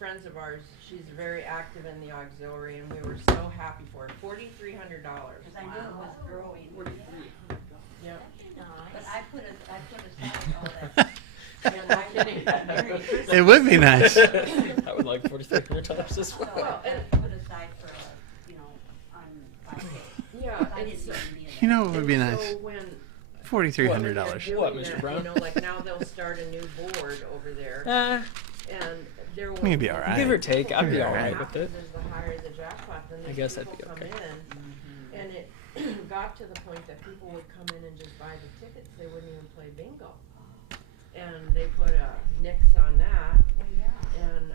friends of ours, she's very active in the auxiliary, and we were so happy for her. $4,300. Because I knew it was growing. 43. Yep. But I put aside all that. And I didn't get married. It would be nice. I would like $4,300 as So well. I put aside for, on 5K. Yeah, I and didn't so, even need it. You know what would be nice? so when $4,300. they're What, doing Mr. that, Brown? You know, like now they'll start a new board over there, and there will You'd be all right. Give or take, I'd be Yeah, all right. right with it. Is the higher the jackpot, then I these guess that'd people be come okay. in, and it got to the point that people would come in and just buy the tickets. They wouldn't even play bingo, and they put a nix on that, Well, yeah. and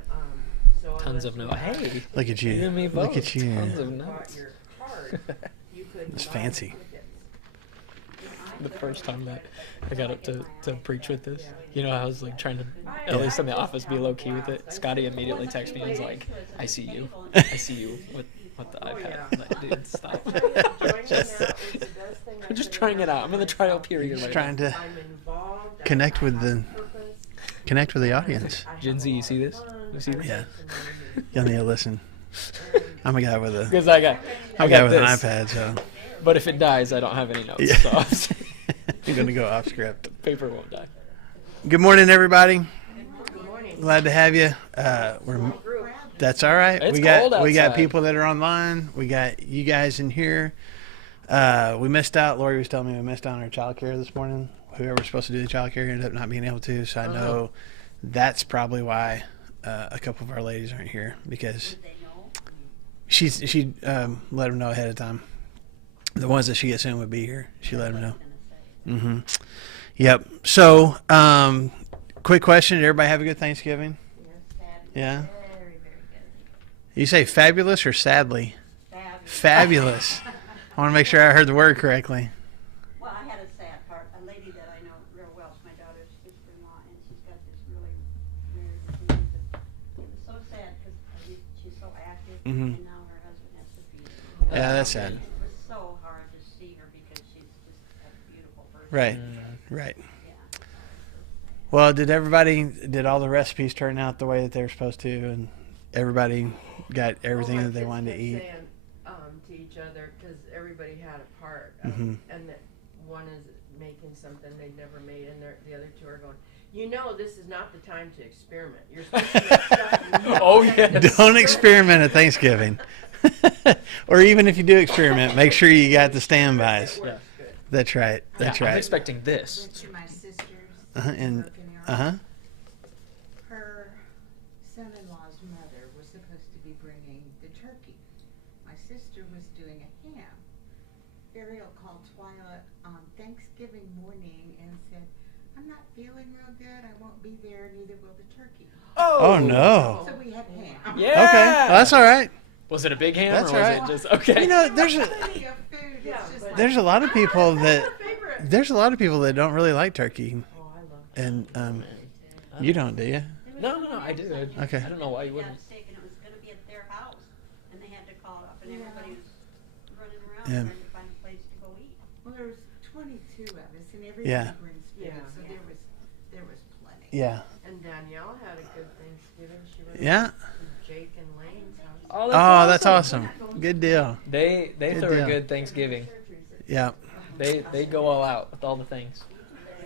so Tons unless of you no. had Hey, Look at you you. and me Look both. at you. Tons of bought nuts. your card, you could It's buy fancy. tickets. The first time that I got up to preach with this, Yeah. you know, I was like trying to, at least in the office, be low key with it. Scotty immediately texted me and was like, "I see you. I see you with the iPad." I'm like, dude, stop. Just- I'm just trying it out. I'm in the trial period. Just right trying now. to I'm involved. connect with the audience. Gen Z, you see this? You see this? Yeah. You'll need to listen. I'm a guy with a Because I got with an this. iPad, so But if it dies, I don't have any notes. Yeah. So you're gonna go off script. paper won't die. Good morning, everybody. Good morning. Glad to have you. That's all right. It's we got cold outside. people that are online. We got you guys in here. We missed out. Lori was telling me we missed out on our childcare this morning. Whoever was supposed to do the childcare ended up not being able to. So I know that's probably why a couple of our ladies aren't here, because Did they know? she let them know ahead of time. The ones that she assumed would be here, she let them know. Gonna say. Mm-hmm. Yep. So, quick question: did everybody have a good Thanksgiving? Yeah. Very, very good. You say fabulous or sadly? Fabulous. Fabulous. I want to make sure I heard the word correctly. Well, I had a sad part. A lady that I know real well is my daughter's sister-in-law, and she's got this really weird disease. It was so sad because she's so active, Mhm. and now her husband has to feed her. Yeah, that's sad. It was so hard to see her because she's just a beautiful person. Right. Right. Yeah. Well, did all the recipes turn out the way that they were supposed to, and everybody got everything that they wanted to eat? Saying, to each other, because everybody had a part, Mhm. and that one is making something they'd never made, and the other two are going, you know, this is not the time to experiment. You're supposed to make stuff you know. Oh, yes. Don't experiment at Thanksgiving. Or even if you do experiment, make sure you got the standbys. It works good. That's right. That's Yeah, I'm right. expecting this. Went to my sister's And Broken Arrow. uh-huh. Her son-in-law's mother was supposed to be bringing the turkey. My sister was doing a ham. Ariel called Twyla on Thanksgiving morning and said, "I'm not feeling real good. I won't be there. Neither will the turkey." Oh no. So we had ham. Yeah. Okay. Well, that's all right. Was it a big ham That's or was right. it just okay? You know, there's Plenty of food. Yeah, It's just but- like, there's a lot of people that Favorite. there's a lot of people that don't really like turkey, Oh, I love and you don't, do you? No, I do. Okay. I don't know why you Yeah, wouldn't. steak, and it was gonna be at their house, and they had to call it up, and Yeah. everybody was running around Yeah. trying to find a place to go eat. well, there was 22 of us, and everybody Yeah. brings food, Yeah. so there was plenty. Yeah. And Danielle had a good Thanksgiving. She went Yeah. to Jake and Lane's house. Oh, that's awesome. Good deal. They Good throw deal. a good Thanksgiving. Yeah. They go all out with all the things.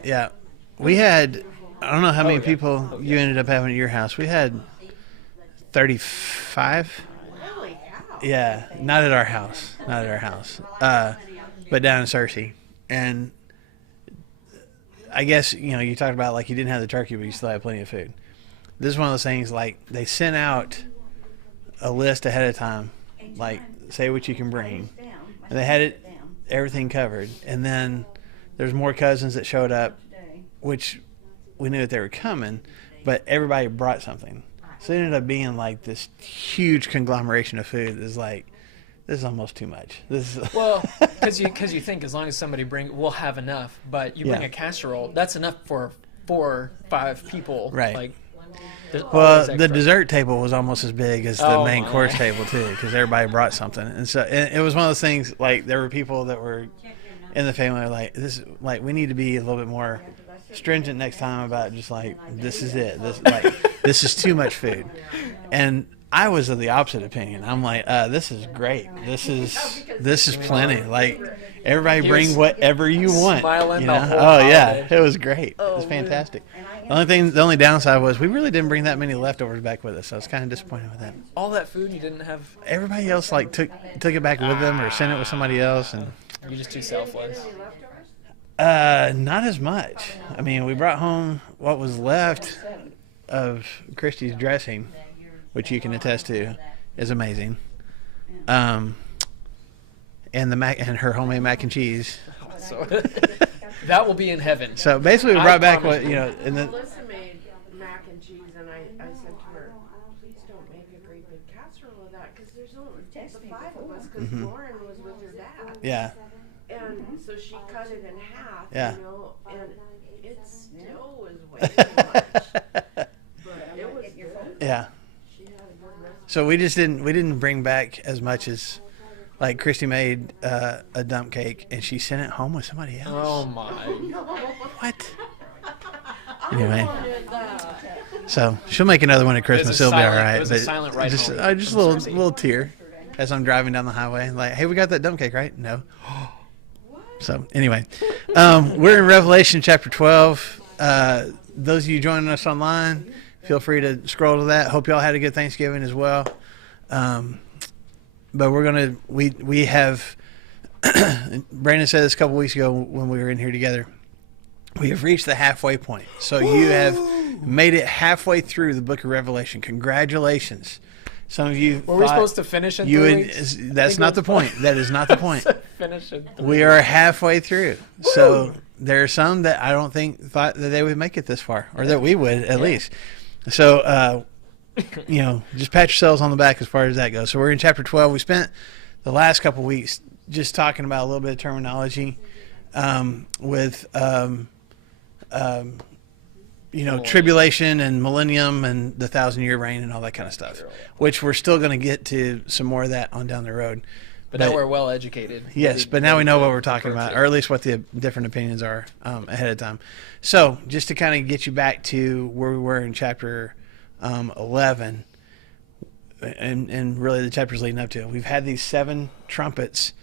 Yeah. We had, I don't know how many yeah. people Oh, you yeah. ended up having at your house. We had 35. Holy cow. Yeah. Not at our house. Not at our house. But down in Searcy. And I guess, you talked about like you didn't have the turkey, but you still had plenty of food. This is one of those things like they sent out a list ahead of time, like say what you can bring. And they had everything covered. And then there's more cousins that showed up, which we knew that they were coming, but everybody brought something. So it ended up being like this huge conglomeration of food. It's like, this is almost too much. This is Well, because you think as long as somebody we'll have enough, but you bring Yeah. a casserole, that's enough for 4 or 5 people. Right. Like, there's well, always the extra. dessert table was almost as big as the Oh, main my. course table too, because everybody brought something. And so it was one of those things. Like there were people that were in the family that were like, this, like we need to be a little bit more stringent next time about just like, this is it. This is too much food. And I was of the opposite opinion. I'm like, this is great. This is plenty. Like, everybody bring whatever you want. Smiling the whole Oh yeah, holiday. it was great. It was fantastic. The only downside was we really didn't bring that many leftovers back with us. So I was kind of disappointed with that. All that food you didn't have. Everybody else like took it back with them or sent it with somebody else, and You're just too selfless. not as much. I mean, we brought home what was left of Christy's dressing, which you can attest to is amazing. And her homemade mac and cheese. So that will be in heaven. So basically, we I brought back promise what and then Melissa made mac and cheese, and I said to her, please don't make a great big casserole of that, because there's only the 5 of us, because Lauren was with her dad. yeah, And so she cut it in half, Yeah. and it still was way too much. But it was good. yeah. She had a good recipe. So we didn't bring back as much as, like, Christy made a dump cake and she sent it home with somebody else. Oh my. What? Anyway, so she'll make another one at Christmas. It'll be all right. It was a silent ride just home. just a little tear as I'm driving down the highway. Like, hey, we got that dump cake, right? No. So anyway, we're in Revelation chapter 12. Those of you joining us online, feel free to scroll to that. Hope y'all had a good Thanksgiving as well. But we have, Brandon said this a couple weeks ago when we were in here together, we have reached the halfway point. So you have made it halfway through the book of Revelation. Congratulations. Some of you Were we supposed to finish in 3 weeks? That's not the point. That is not the point. Finish in 3 We are halfway through. So there are some that I don't think thought that they would make it this far, or that we would at least. So, just pat yourselves on the back as far as that goes. So we're in chapter 12. We spent the last couple weeks just talking about a little bit of terminology with, tribulation and millennium and the 1,000-year reign and all that kind of stuff, which we're still going to get to some more of that on down the road. But now we're well educated. Yes, but now we know what we're talking about, or at least what the different opinions are ahead of time. So just to kind of get you back to where we were in chapter 11, and really the chapters leading up to it, we've had these 7 trumpets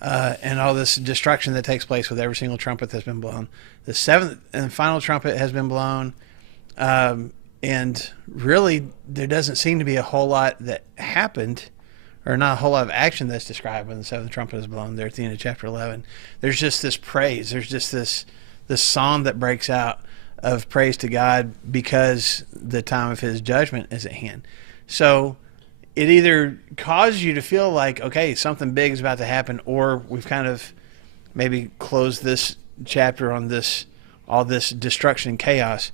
and all this destruction that takes place with every single trumpet that's been blown. The 7th and final trumpet has been blown, and really there doesn't seem to be a whole lot that happened, or not a whole lot of action that's described when the 7th trumpet is blown there at the end of chapter 11. There's just this praise. There's just this song that breaks out of praise to God because the time of his judgment is at hand. So it either causes you to feel like, okay, something big is about to happen, or we've kind of maybe closed this chapter on all this destruction and chaos.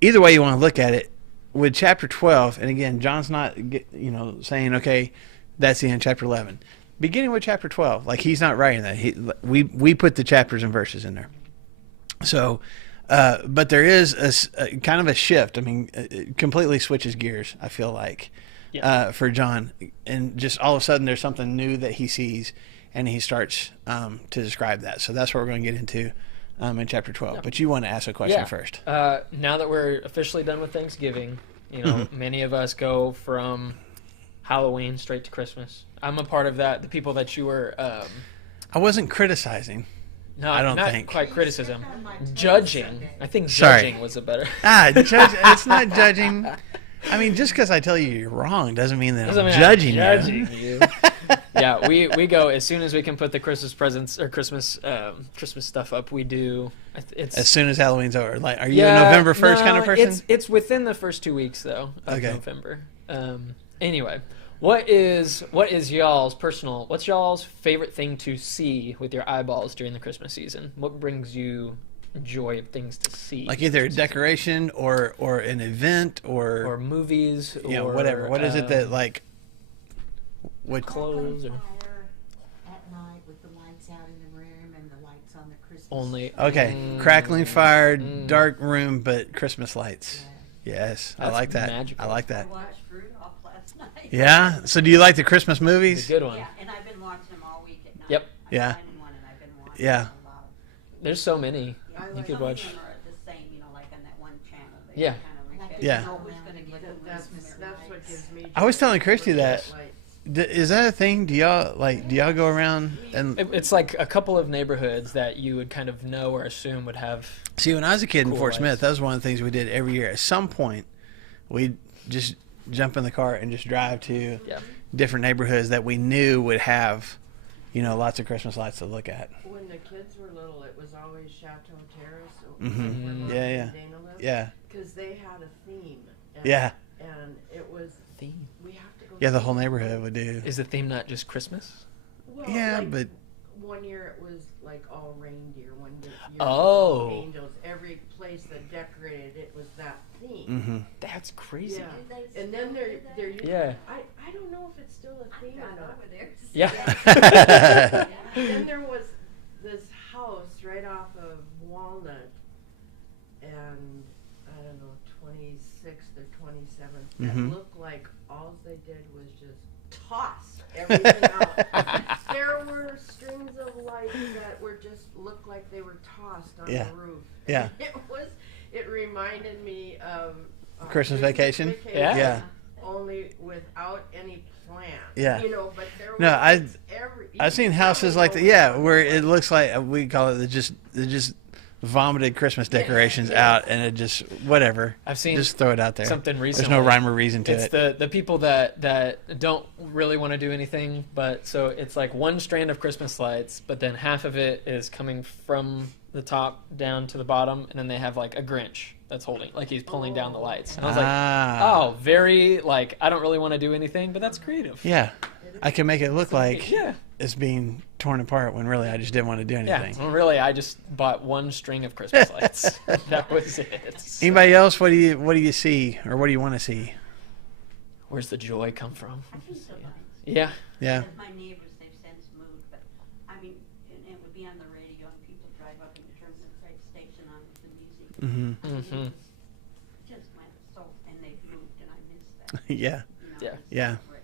Either way you want to look at it, with chapter 12, and again, John's not saying, okay, that's the end of chapter 11. Beginning with chapter 12, like, he's not writing that. We put the chapters and verses in there. So, but there is a kind of a shift. I mean, it completely switches gears, I feel like, for John. And just all of a sudden there's something new that he sees, and he starts to describe that. So that's what we're going to get into in chapter 12. But you want to ask a question first. Now that we're officially done with Thanksgiving, many of us go from Halloween straight to Christmas. I'm a part of that. The people that you were... I wasn't criticizing. No, I don't not think. quite criticism. Judging. I think judging was a better... It's not judging. I mean, just because I tell you you're wrong doesn't mean that I'm judging you. Yeah, we go as soon as we can put the Christmas presents or Christmas stuff up. We do. It's as soon as Halloween's over. Like, are you a November 1st kind of person? It's within the first 2 weeks though of November. Anyway, what's y'all's favorite thing to see with your eyeballs during the Christmas season? What brings you joy of things to see? Like either a decoration or an event or movies or whatever. What is it that like? What clothes or at night with the lights out in the room and the lights on the Christmas only? Crackling fire, dark room, but Christmas lights. Yes, I like that. Magical. I like that. I watched Rudolph last night. Yeah. So do you like the Christmas movies? It's a good one. Yeah, and I've been watching them all week at night. Yep. Yeah. I've been watching Yeah. a lot of There's so many. Yeah, You some could of watch. them are the same. Yeah. Yeah. That's what gives me. I was telling Christy joy. that. Lights. Is that a thing? Do y'all go around and It's like a couple of neighborhoods that you would kind of know or assume would have. see? When I was a kid in Cool Fort lights. Smith, that was one of the things we did every year. At some point, we'd just jump in the car and just drive to Yeah. different neighborhoods that we knew would have, lots of Christmas lights to look at. When the kids were little, it was always Chateau Terrace. Mhm. Where Mom Yeah, and yeah. Dana lived, Yeah, because they had a theme. And, yeah, And it was, Theme. we have to go. yeah. The see whole it. neighborhood would do. Is the theme not just Christmas? Well, Yeah, like, but one year it was like all reindeer. One year it was Oh. all angels. Every place that decorated it was that theme. mm-hmm. That's crazy. Yeah. And then they're using, Yeah. I don't know if it's still a theme or not. Yeah. Then there was this house right off of Walnut and I don't know, 26th or 27th that Mhm. looked like all they did was just toss everything out. There were strings of lights that were just looked like they were tossed on Yeah. the roof. Yeah. It reminded me of Christmas Vacation? Yeah. Yeah. Only without any plan. Yeah. But there No, was I've I've seen houses like that. Yeah, where it looks like we call it they just vomited Christmas decorations out, and it just whatever. I've seen Just throw it out there. something There's recently. no rhyme or reason to It's it. the people that don't really want to do anything, but so it's like one strand of Christmas lights, but then half of it is coming from the top down to the bottom, and then they have like a Grinch that's holding, like he's pulling down the lights. And I was like, oh, very like I don't really want to do anything, but that's creative. Yeah, I can make it look like Yeah. it's being torn apart when really I just didn't want to do Yeah. anything. Well, really, I just bought one string of Christmas lights. That was it. So, Anybody else? What do you see, or what do you want to see? where's the joy come from? I think so. Yeah. Yeah. Because my neighbors, they've since moved, but I mean, and it would be on the radio, and people drive up and turn the right station on with the music. Mm-hmm. I mean, Mhm. it just went so, and they've moved, and I miss that. Yeah. Yeah. It's Yeah. great.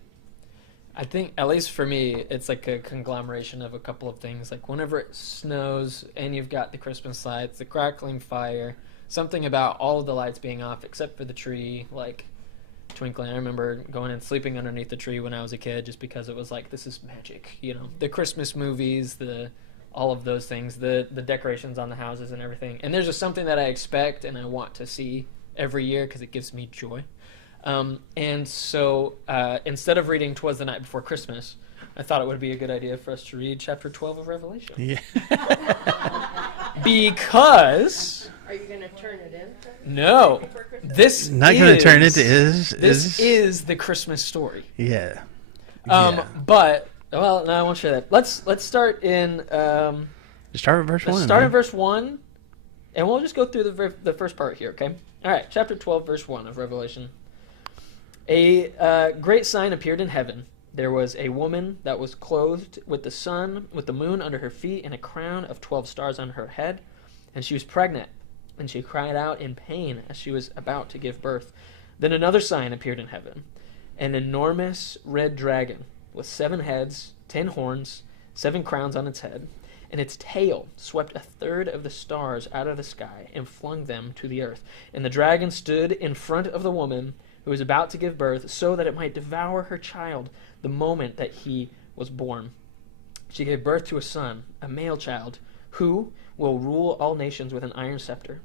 I think, at least for me, it's like a conglomeration of a couple of things. Like whenever it snows and you've got the Christmas lights, the crackling fire, something about all of the lights being off except for the tree, like twinkling. I remember going and sleeping underneath the tree when I was a kid just because it was like, this is magic. The Christmas movies, all of those things, the decorations on the houses and everything. And there's just something that I expect and I want to see every year because it gives me joy. And so instead of reading 'Twas the Night Before Christmas, I thought it would be a good idea for us to read chapter 12 of Revelation. Yeah. Because, Are you gonna turn it in? no, Before Christmas? this Not going to turn it to This is the Christmas story. Yeah. Yeah. But, well, no, I won't share that. Let's start in, Just start with verse let's 1. start in man. verse 1, and we'll just go through the first part here, okay? All right, chapter 12, verse 1 of Revelation. A great sign appeared in heaven. There was a woman that was clothed with the sun, with the moon under her feet, and a crown of 12 stars on her head. And she was pregnant, and she cried out in pain as she was about to give birth. Then another sign appeared in heaven, an enormous red dragon with 7 heads, 10 horns, 7 crowns on its head, and its tail swept a third of the stars out of the sky and flung them to the earth. And the dragon stood in front of the woman who was about to give birth, so that it might devour her child the moment that he was born. She gave birth to a son, a male child, who will rule all nations with an iron scepter.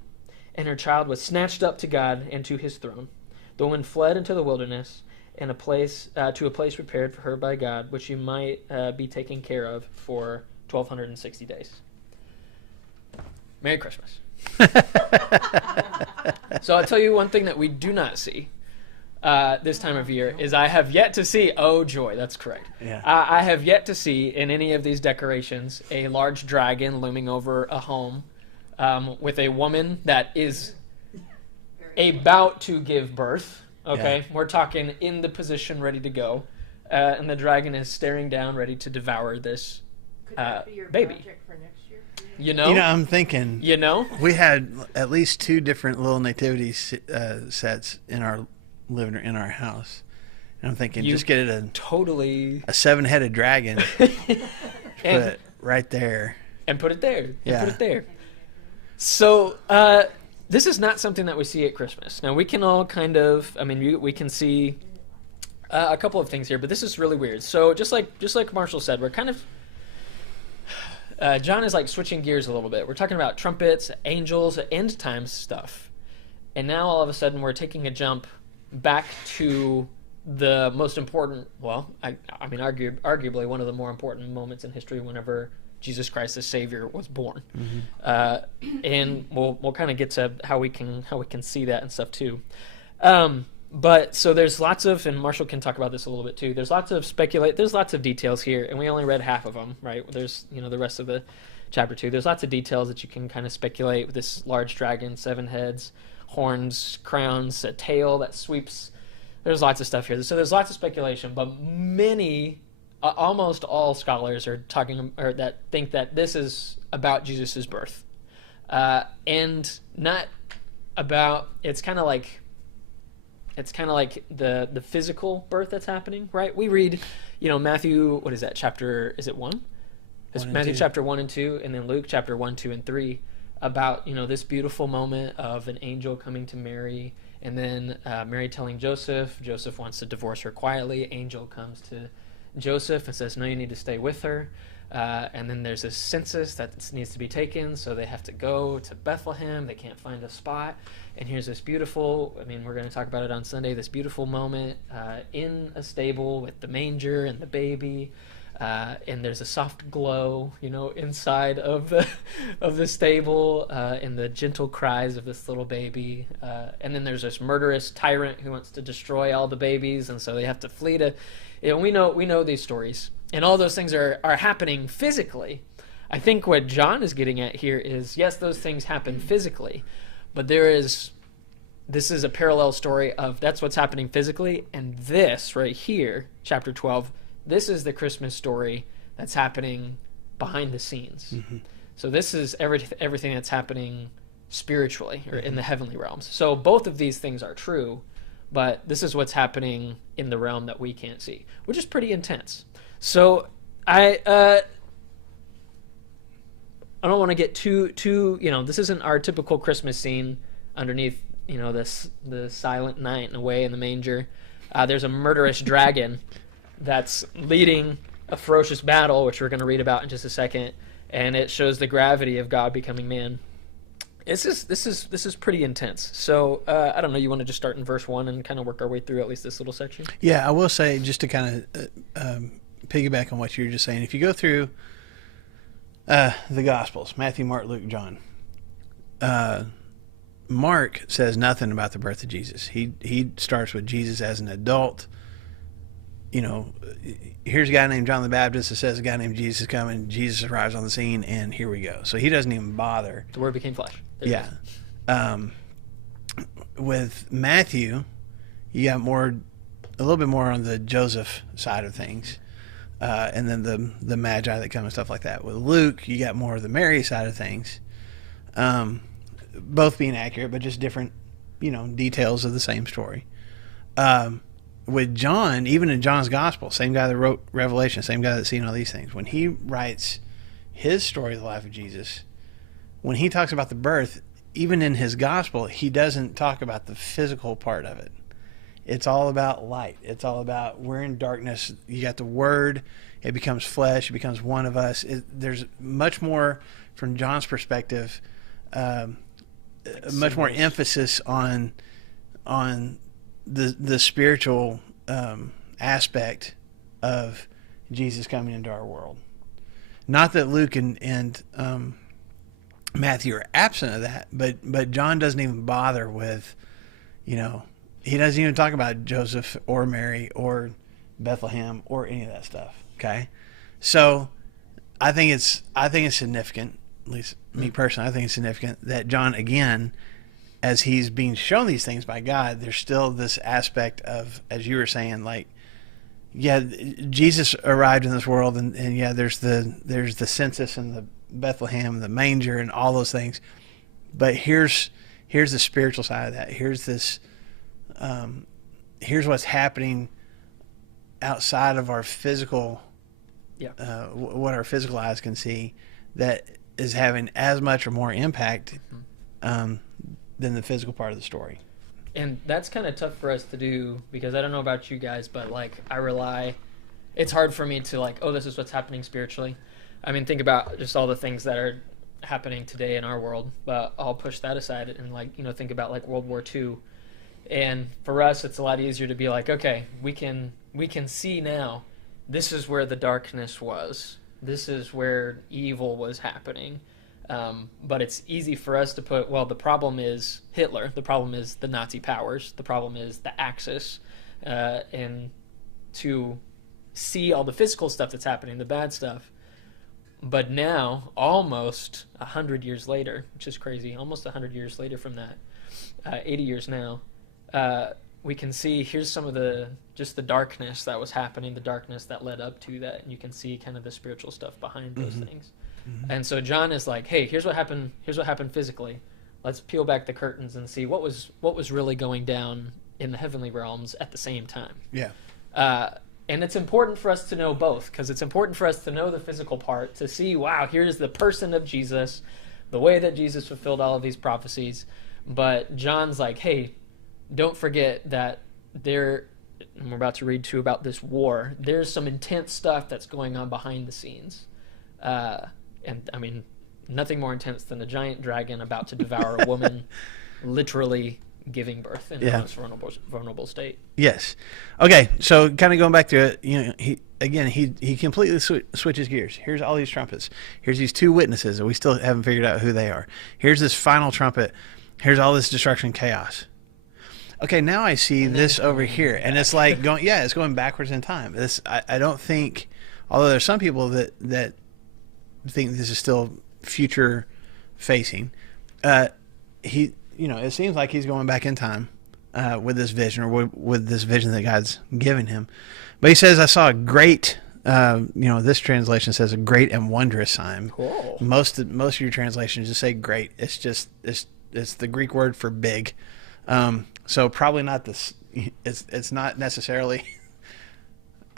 And her child was snatched up to God and to his throne. The woman fled into the wilderness and to a place prepared for her by God, which she might be taken care of for 1,260 days. Merry Christmas. So I'll tell you one thing that we do not see this time of year is I have yet to see, oh joy, that's correct. Yeah. I have yet to see in any of these decorations a large dragon looming over a home with a woman that is about to give birth. Okay, Yeah. we're talking in the position ready to go. And the dragon is staring down ready to devour this Could that be your baby. project for next year? You know? I'm thinking we had at least 2 different little nativity sets in our in our house. And I'm thinking, You just get it totally a 7-headed dragon, put and, it right there. and put it there. And Yeah. put it there. So this is not something that we see at Christmas. Now, we can all kind of, I mean, we can see a couple of things here, but this is really weird. So just like Marshall said, we're kind of, John is like switching gears a little bit. We're talking about trumpets, angels, end times stuff. And now all of a sudden we're taking a jump back to the most important, well, I mean, arguably one of the more important moments in history whenever Jesus Christ the Savior was born. Mm-hmm. And we'll kind of get to how we can see that and stuff too. But so there's lots of, and Marshall can talk about this a little bit too. There's lots of details here, and we only read half of them, right? There's, the rest of the chapter 2. There's lots of details that you can kind of speculate with this large dragon, 7 heads, horns, crowns, a tail that sweeps. There's lots of stuff here. So there's lots of speculation, but almost all scholars are talking, or that think that this is about Jesus' birth, and not about. It's kind of like the physical birth that's happening, right? We read, Matthew. What is that chapter? Is it 1? It's Matthew chapter 1 and 2, and then Luke chapter 1, 2, and 3 about this beautiful moment of an angel coming to Mary, and then Mary telling Joseph. Joseph wants to divorce her quietly. Angel comes to Joseph and says, no, you need to stay with her. And then there's this census that needs to be taken, so they have to go to Bethlehem. They can't find a spot. And here's this beautiful, we're going to talk about it on Sunday, this beautiful moment in a stable with the manger and the baby. And there's a soft glow, inside of the stable, and the gentle cries of this little baby. And then there's this murderous tyrant who wants to destroy all the babies, and so they have to flee to. We know these stories, and all those things are happening physically. I think what John is getting at here is, yes, those things happen physically, but this is a parallel story of that's what's happening physically, and this right here, chapter 12. This is the Christmas story that's happening behind the scenes. Mm-hmm. So this is everything that's happening spiritually or in the heavenly realms. So both of these things are true, but this is what's happening in the realm that we can't see, which is pretty intense. So I don't want to get too this isn't our typical Christmas scene underneath the silent night and away in the manger. There's a murderous dragon that's leading a ferocious battle, which we're going to read about in just a second, and it shows the gravity of God becoming man. This is pretty intense. So I don't know. You want to just start in verse 1 and kind of work our way through at least this little section? Yeah, I will say, just to kind of piggyback on what you were just saying, if you go through the Gospels, Matthew, Mark, Luke, John, Mark says nothing about the birth of Jesus. He starts with Jesus as an adult. Here's a guy named John the Baptist that says a guy named Jesus is coming. Jesus arrives on the scene, and here we go. So he doesn't even bother. The Word became flesh. Yeah. With Matthew, you got a little bit more on the Joseph side of things, and then the Magi that come and stuff like that. With Luke, you got more of the Mary side of things, both being accurate, but just different, details of the same story. With John, even in John's Gospel, same guy that wrote Revelation, same guy that's seen all these things, when he writes his story of the life of Jesus, when he talks about the birth, even in his Gospel, he doesn't talk about the physical part of it. It's all about light. It's all about we're in darkness. You got the Word. It becomes flesh. It becomes one of us. There's much more, from John's perspective, much more emphasis on the spiritual aspect of Jesus coming into our world. Not that Luke and Matthew are absent of that, but John doesn't even bother with, he doesn't even talk about Joseph or Mary or Bethlehem or any of that stuff. Okay, so I think it's significant, at least me personally. I think it's significant that John, again, as he's being shown these things by God, there's still this aspect of, as you were saying, like, yeah, Jesus arrived in this world, and yeah, there's the census and the Bethlehem and the manger and all those things, but here's the spiritual side of that. Here's what's happening outside of our physical, what our physical eyes can see, that is having as much or more impact the physical part of the story. And that's kind of tough for us to do because I don't know about you guys, but like it's hard for me to like, oh, this is what's happening spiritually. I mean, think about just all the things that are happening today in our world, but I'll push that aside and like, think about like World War II. And for us, it's a lot easier to be like, okay, we can see now, this is where the darkness was. This is where evil was happening. But it's easy for us to put, well, the problem is Hitler. The problem is the Nazi powers. The problem is the Axis. And to see all the physical stuff that's happening, the bad stuff. But now, almost 100 years later, which is crazy, almost 100 years later from that, 80 years now, we can see here's some of the darkness that was happening, the darkness that led up to that, and you can see kind of the spiritual stuff behind those things. And so John is like, hey, here's what happened physically. Let's peel back the curtains and see what was really going down in the heavenly realms at the same time. Yeah. And it's important for us to know both, because it's important for us to know the physical part, to see, wow, here's the person of Jesus, the way that Jesus fulfilled all of these prophecies. But John's like, hey, don't forget that and we're about to read too about this war, there's some intense stuff that's going on behind the scenes. And I mean, nothing more intense than a giant dragon about to devour a woman, literally giving birth in the most vulnerable state. Yes. Okay, so kind of going back to it, he completely switches gears. Here's all these trumpets. Here's these two witnesses that we still haven't figured out who they are. Here's this final trumpet. Here's all this destruction, chaos. Okay, now I see this over here, and it's like it's going backwards in time. I don't think, although there's some people that think this is still future facing. It seems like he's going back in time with this vision, or with this vision that God's given him. But he says, I saw a great, this translation says a great and wondrous sign. Cool. Most of your translations just say great. It's just, it's the Greek word for big. So probably not this, it's not necessarily,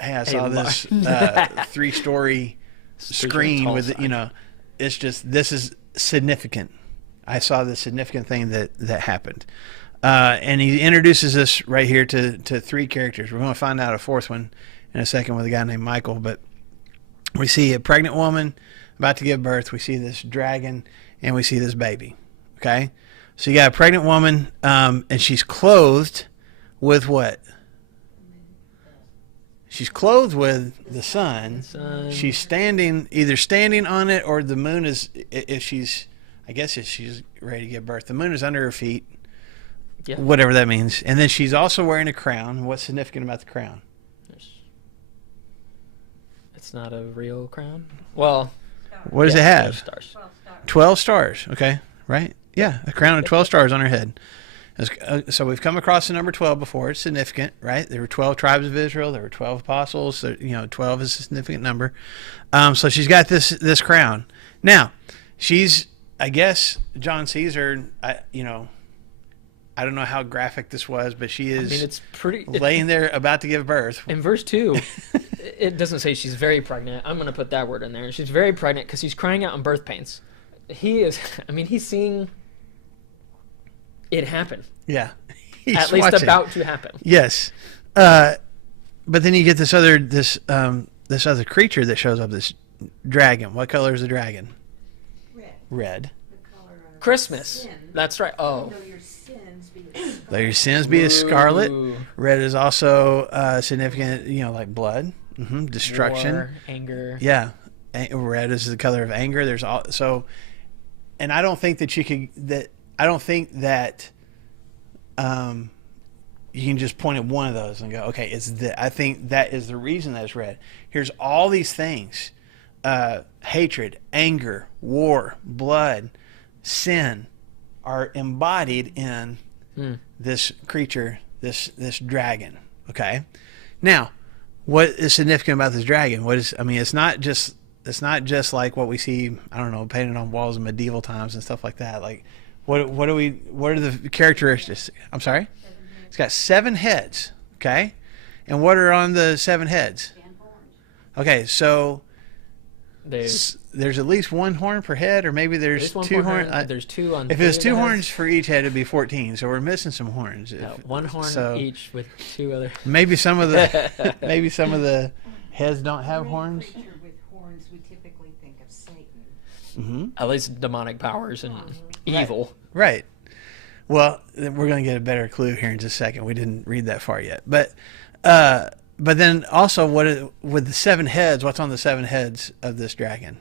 hey, I saw this 3-story screen with, it's just, this is significant. I saw the significant thing that happened. And he introduces us right here to 3 characters. We're going to find out a 4th one in a second with a guy named Michael. But we see a pregnant woman about to give birth. We see this dragon, and we see this baby. Okay? So you got a pregnant woman, and she's clothed with what? She's clothed with the sun. She's either standing on it, or the moon is, if she's ready to give birth. The moon is under her feet, whatever that means. And then she's also wearing a crown. What's significant about the crown? It's not a real crown. Well, what does it have? 12 stars. 12 stars. Okay, right? Yeah, a crown of 12 stars on her head. So we've come across the number 12 before. It's significant, right? There were 12 tribes of Israel. There were 12 apostles. 12 is a significant number. So she's got this crown. Now, I guess John sees her, I don't know how graphic this was, but she is it's pretty laying there about to give birth. In verse 2, it doesn't say she's very pregnant. I'm going to put that word in there. She's very pregnant because he's crying out in birth pains. He's seeing it happen. Yeah. At least watching. About to happen. Yes. But then you get this other creature that shows up, this dragon. What color is the dragon? Red. The color of Christmas. sin. That's right. Oh. Though your sins be as scarlet. Though your sins be as scarlet. Red is also significant, like blood, destruction, war, anger. Yeah. Red is the color of anger. And I don't think that you can just point at one of those and go, okay, I think that is the reason that it's red. Here's all these things. Hatred, anger, war, blood, sin are embodied in this creature, this dragon. Okay. Now, what is significant about this dragon? It's not just like what we see, I don't know, painted on walls in medieval times and stuff like that. Like, what are the characteristics? I'm sorry? It's got 7 heads. Okay. And what are on the 7 heads? Okay. So there's at least one horn per head, or maybe there's one two per horns. head. There's two on. If it was three two of the horns heads. for each head, it'd be 14. So we're missing some horns. One horn so each with two other. maybe some of the heads don't have Any horns. creature with horns, we typically think of Satan. Mm-hmm. At least demonic powers and evil. Right. Well, we're going to get a better clue here in just a second. We didn't read that far yet, but then also, with the 7 heads? What's on the 7 heads of this dragon?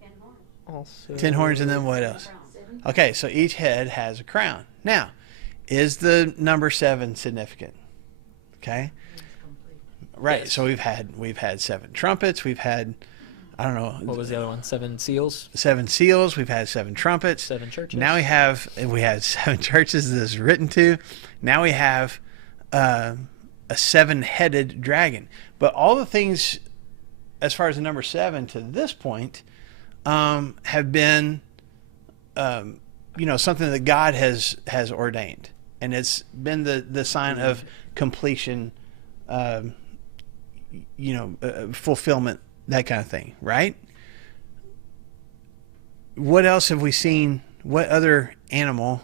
10 horns. Also, 10 horns, and then what else? Crown. Okay, so each head has a crown. Now, is the number 7 significant? Okay, right. Yes. So we've had 7 trumpets. We've had, I don't know, What was the other one? 7 seals. 7 seals. We've had 7 trumpets. 7 churches. Now we had 7 churches this is written to. Now we have a 7-headed dragon. But all the things, as far as the number 7 to this point, have been, something that God has ordained, and it's been the sign of completion, fulfillment, that kind of thing, right? What else have we seen? What other animal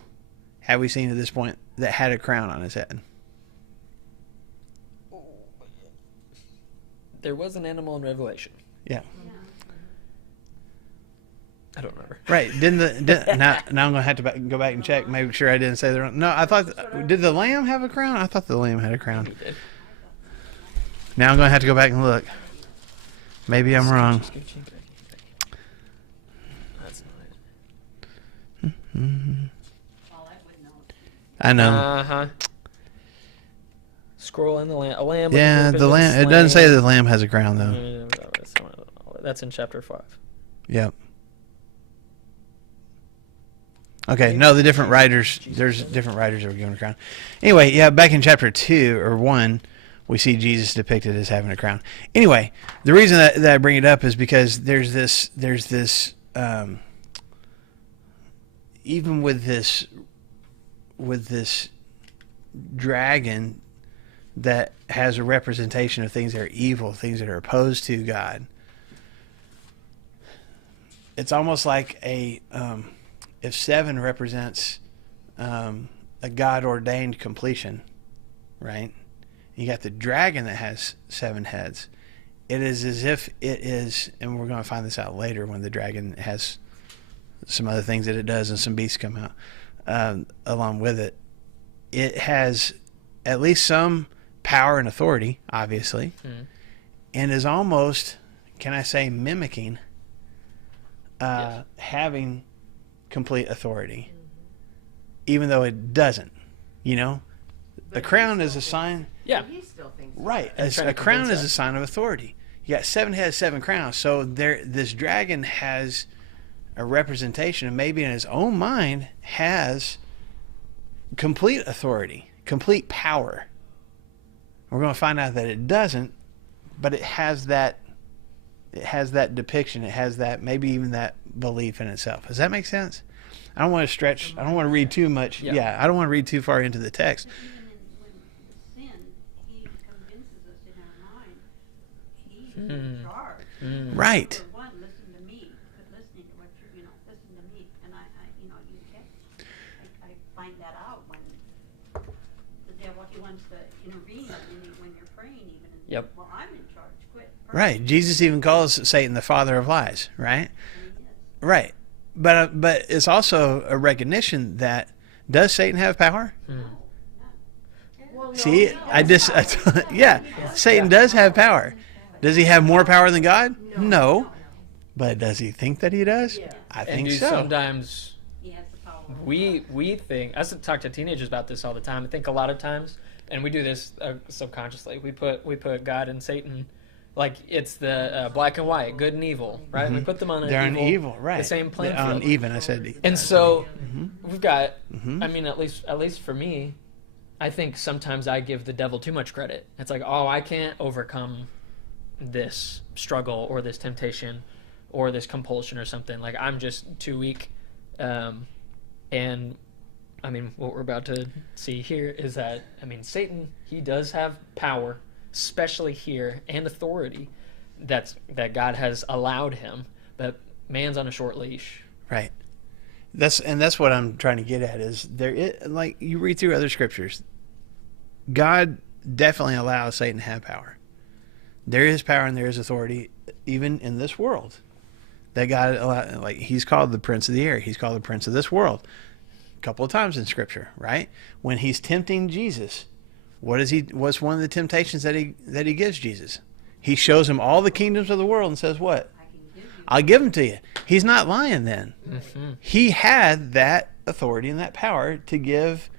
have we seen at this point that had a crown on his head? There was an animal in Revelation. Yeah. I don't remember. Right. Now I'm going to have to go back and check, make sure I didn't say the wrong. No, I thought, did the lamb have a crown? I thought the lamb had a crown. He did. Now I'm going to have to go back and look. Maybe I'm wrong. That's not it. Well, I would know. I know. Uh-huh. Scroll in the lamb. A lamb. with Yeah, the the lamb. It doesn't say the lamb has a crown though. That's in chapter 5. Yep. Okay, no, the different writers, there's different writers that were given a crown. Anyway, yeah, back in chapter 2 or 1, we see Jesus depicted as having a crown. Anyway, the reason that I bring it up is because there's this even with this dragon that has a representation of things that are evil, things that are opposed to God. It's almost like if 7 represents a God-ordained completion, right? You got the dragon that has 7 heads. It is as if it is, and we're going to find this out later when the dragon has some other things that it does and some beasts come out along with it. It has at least some power and authority, obviously, and is almost, can I say, mimicking Yes. having complete authority, even though it doesn't. A But crown he is a still sign, thinks- Yeah. He still thinks. right? And trying A to crown convince is a us. sign of authority. You got 7 heads, 7 crowns. So this dragon has a representation, and maybe in his own mind has complete authority, complete power. We're going to find out that it doesn't, but it has that. It has that depiction. It has that, maybe even that belief in itself. Does that make sense? I don't want to stretch. I don't want to read too much. Yeah, I don't want to read too far into the text. Even when the sin, he convinces us in our mind, he's in charge. Right. Number one, listen to me. Quit listening to what you're, listen to me. And you can't. I find that out when the devil, he wants to intervene when you're praying even. And Yep. Well, I'm in charge. Quit. Right. Jesus even calls Satan the father of lies. Right. Yes. Right. But it's also a recognition that, does Satan have power? Well, no, See, he does. yeah, Satan does have power. Does he have more power than God? No. No. But does he think that he does? Yeah. I And think you so. sometimes He has the power. we think, I talk to teenagers about this all the time. I think a lot of times, and we do this subconsciously. We put God and Satan, like it's the black and white, good and evil, right? We put them on They're on evil, right? the same playing On field. even, I said. And so we've got. Mhm. I mean, at least for me, I think sometimes I give the devil too much credit. It's like, oh, I can't overcome this struggle or this temptation or this compulsion or something. Like I'm just too weak. And I mean, what we're about to see here is that, I mean, Satan, he does have power, especially here, and authority. that God has allowed him, but man's on a short leash. Right. That's what I'm trying to get at is like you read through other scriptures, God definitely allows Satan to have power. There is power and there is authority even in this world. That God allowed, like he's called the prince of the air. He's called the prince of this world a couple of times in scripture, right? When he's tempting Jesus, what's one of the temptations that he gives Jesus? He shows him all the kingdoms of the world and says what? I'll give them to you. He's not lying then. Mm-hmm. He had that authority and that power to give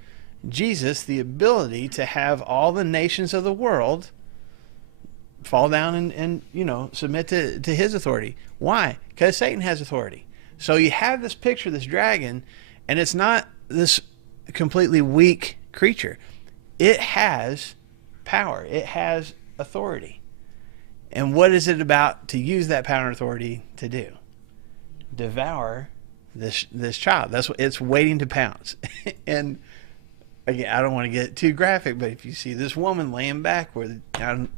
Jesus the ability to have all the nations of the world fall down and submit to his authority. Why? Because Satan has authority. So you have this picture, this dragon, and it's not this completely weak creature. It has power. It has authority. And what is it about to use that power and authority to do? Devour this child. That's what it's waiting to pounce. And again, I don't want to get too graphic, but if you see this woman laying back with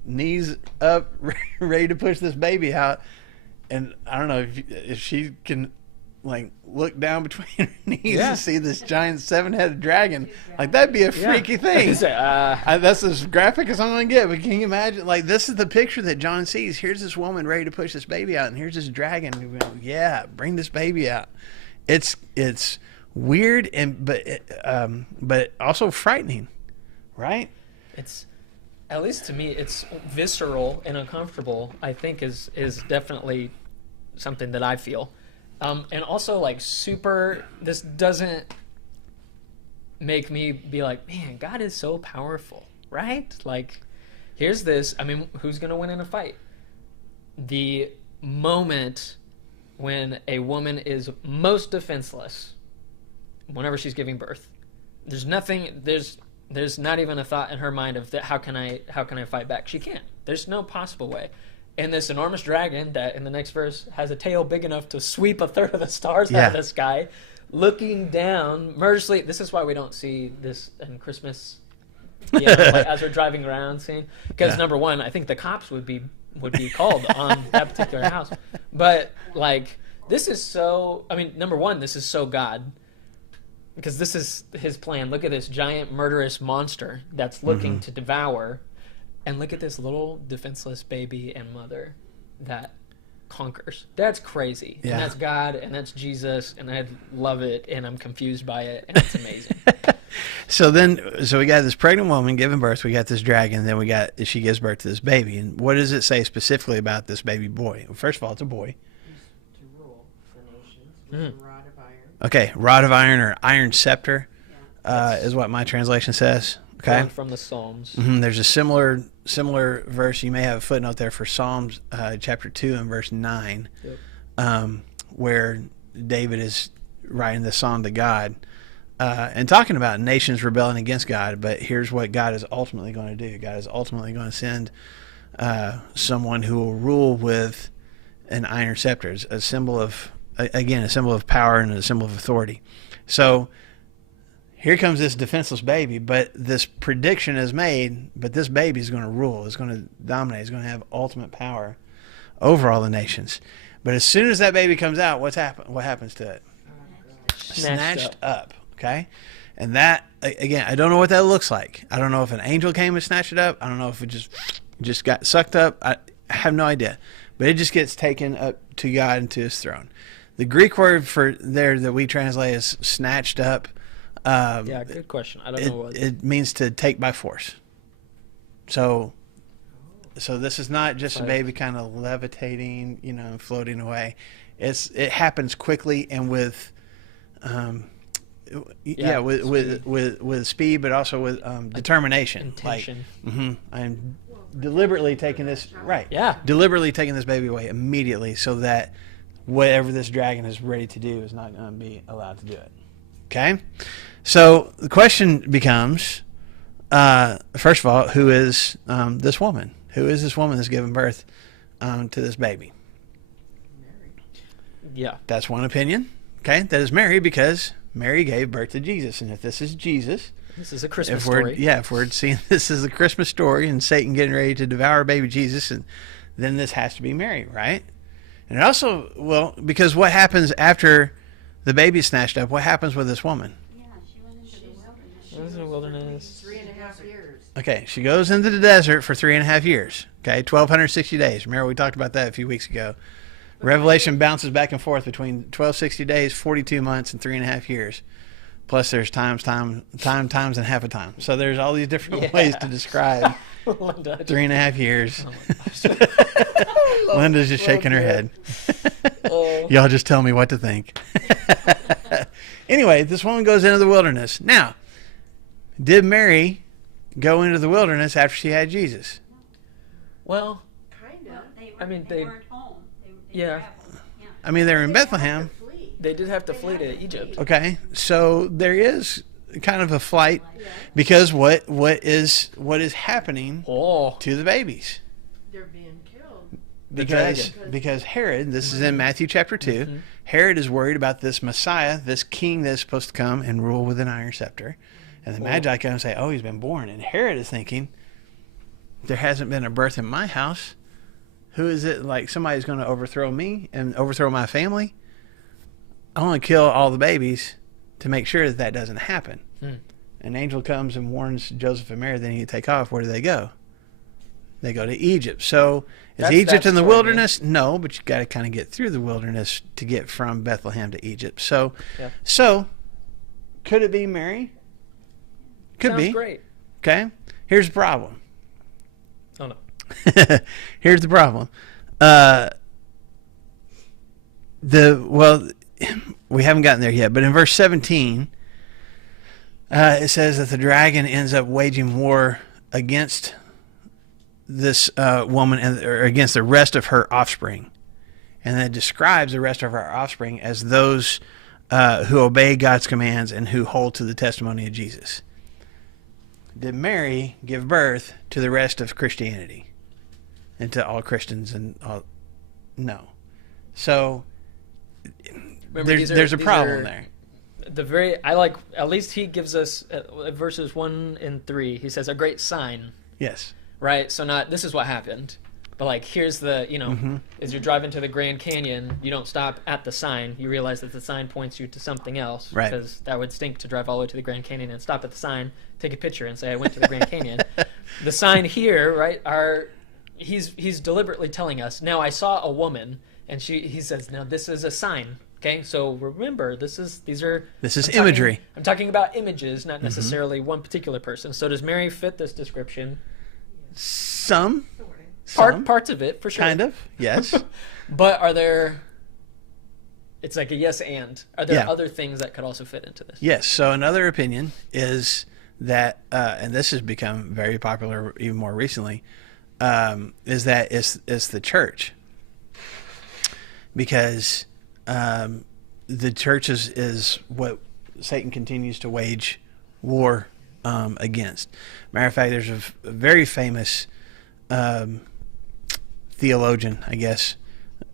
knees up, ready to push this baby out, and I don't know if she can like look down between her knees and see this giant 7-headed dragon, like that'd be a freaky thing. That's as graphic as I'm gonna get. But can you imagine? Like this is the picture that John sees. Here's this woman ready to push this baby out, and here's this dragon. Yeah, bring this baby out. It's weird but also frightening, right? It's, at least to me, it's visceral and uncomfortable. I think is definitely something that I feel. And also, like, this doesn't make me be like, man, God is so powerful, right? Like, here's this. I mean, who's going to win in a fight? The moment when a woman is most defenseless, whenever she's giving birth, there's not even a thought in her mind of that. How can I fight back? She can't. There's no possible way. And this enormous dragon that in the next verse has a tail big enough to sweep a third of the stars out of the sky, looking down murderously. This is why we don't see this in Christmas, like as we're driving around seeing. Because number one, I think the cops would be called on that particular house. But like this is so. I mean, number one, this is so God. Because this is his plan. Look at this giant murderous monster that's looking to devour. And look at this little defenseless baby and mother that conquers. That's crazy. Yeah. And that's God, and that's Jesus, and I love it, and I'm confused by it, and it's amazing. So we got this pregnant woman giving birth. We got this dragon. Then she gives birth to this baby. And what does it say specifically about this baby boy? Well, first of all, it's a boy. He's to rule the nations with a rod of iron. Okay, rod of iron or iron scepter is what my translation says. Okay, from the Psalms. There's a similar verse. You may have a footnote there for Psalms chapter 2 and verse 9, where David is writing the song to God and talking about nations rebelling against God. But here's what God is ultimately going to do. God is ultimately going to send someone who will rule with an iron scepter. It's a symbol of power and a symbol of authority. So here comes this defenseless baby, but this prediction is made, but this baby is going to rule, is going to dominate, is going to have ultimate power over all the nations. But as soon as that baby comes out, what happens to it? Snatched up. Okay? And that, again, I don't know what that looks like. I don't know if an angel came and snatched it up. I don't know if it just got sucked up. I have no idea. But it just gets taken up to God and to his throne. The Greek word for there that we translate as snatched up. Good question. I don't know what it means. To take by force. So this is not just a baby kind of levitating, floating away. It happens quickly and with speed, but also with determination. Intention. I'm deliberately taking this deliberately taking this baby away immediately, so that whatever this dragon is ready to do is not going to be allowed to do it. Okay? So the question becomes, first of all, who is this woman? Who is this woman that's giving birth to this baby? Mary. Yeah. That's one opinion. Okay? That is Mary, because Mary gave birth to Jesus. And if this is Jesus... This is a Christmas story. If we're seeing this as a Christmas story and Satan getting ready to devour baby Jesus, and then this has to be Mary, right? And it also, well, because what happens after the baby's snatched up? What happens with this woman? Yeah, she went into the wilderness. She was in the wilderness. 3.5 years. Okay, she goes into the desert for 3.5 years. Okay, 1,260 days. Remember, we talked about that a few weeks ago. Revelation bounces back and forth between 1,260 days, 42 months, and 3.5 years. Plus, there's times, and half a time. So there's all these different ways to describe 3.5 years. Linda's just shaking her head. Y'all just tell me what to think. Anyway, this woman goes into the wilderness. Now, did Mary go into the wilderness after she had Jesus? Well, Kind Well, of. they weren't home. They Yeah. traveled. Yeah. I mean, they were in Bethlehem. they did have to flee to Egypt. Okay, so there is kind of a flight because what is happening Oh, to the babies? They're being killed. the Because Herod, this is in Matthew chapter 2, Mhm. Herod is worried about this Messiah, this king that's supposed to come and rule with an iron scepter. And the Magi come and say, oh, he's been born. And Herod is thinking, there hasn't been a birth in my house. Who is it? Like somebody's going to overthrow me and overthrow my family? I want to kill all the babies to make sure that doesn't happen. An angel comes and warns Joseph and Mary they need to take off. Where do they go? They go to Egypt. So is That's Egypt that in the story, wilderness? No, but you got to kind of get through the wilderness to get from Bethlehem to Egypt. So, Yeah. so could it be Mary? Could sounds be. great. Okay. Here's the problem. Oh no. Here's the problem. We haven't gotten there yet, but in verse 17, it says that the dragon ends up waging war against this woman or against the rest of her offspring, and that describes the rest of her offspring as those who obey God's commands and who hold to the testimony of Jesus. Did Mary give birth to the rest of Christianity and to all Christians and all? No. So Remember, there's a these problem are there. At least he gives us verses 1 and 3. He says a great sign, Yes. right? So not this is what happened, but like here's the as you're driving to the Grand Canyon, you don't stop at the sign. You realize that the sign points you to something else, Right. because that would stink to drive all the way to the Grand Canyon and stop at the sign, take a picture, and say I went to the Grand Canyon. The sign here, right? He's deliberately telling us. Now I saw a woman, and he says, now this is a sign. Okay, so remember, this is imagery. I'm talking about images, not necessarily one particular person. So does Mary fit this description? Some. Parts of it, for sure. Kind of, yes. But are there... It's like a yes and. Are there Yeah. other things that could also fit into this? Yes. So another opinion is that, and this has become very popular even more recently, is that it's the church. Because the church is what Satan continues to wage war against. Matter of fact, there's a very famous theologian, I guess,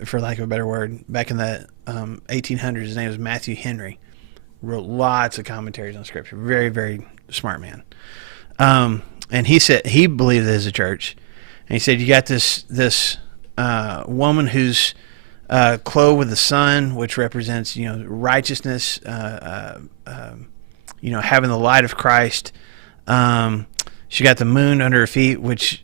for lack of a better word, back in the 1800s. His name was Matthew Henry. Wrote lots of commentaries on Scripture. Very, very smart man. And he said he believed it as a church. And he said you got this woman who's clothed with the sun, which represents righteousness. Having the light of Christ. She got the moon under her feet, which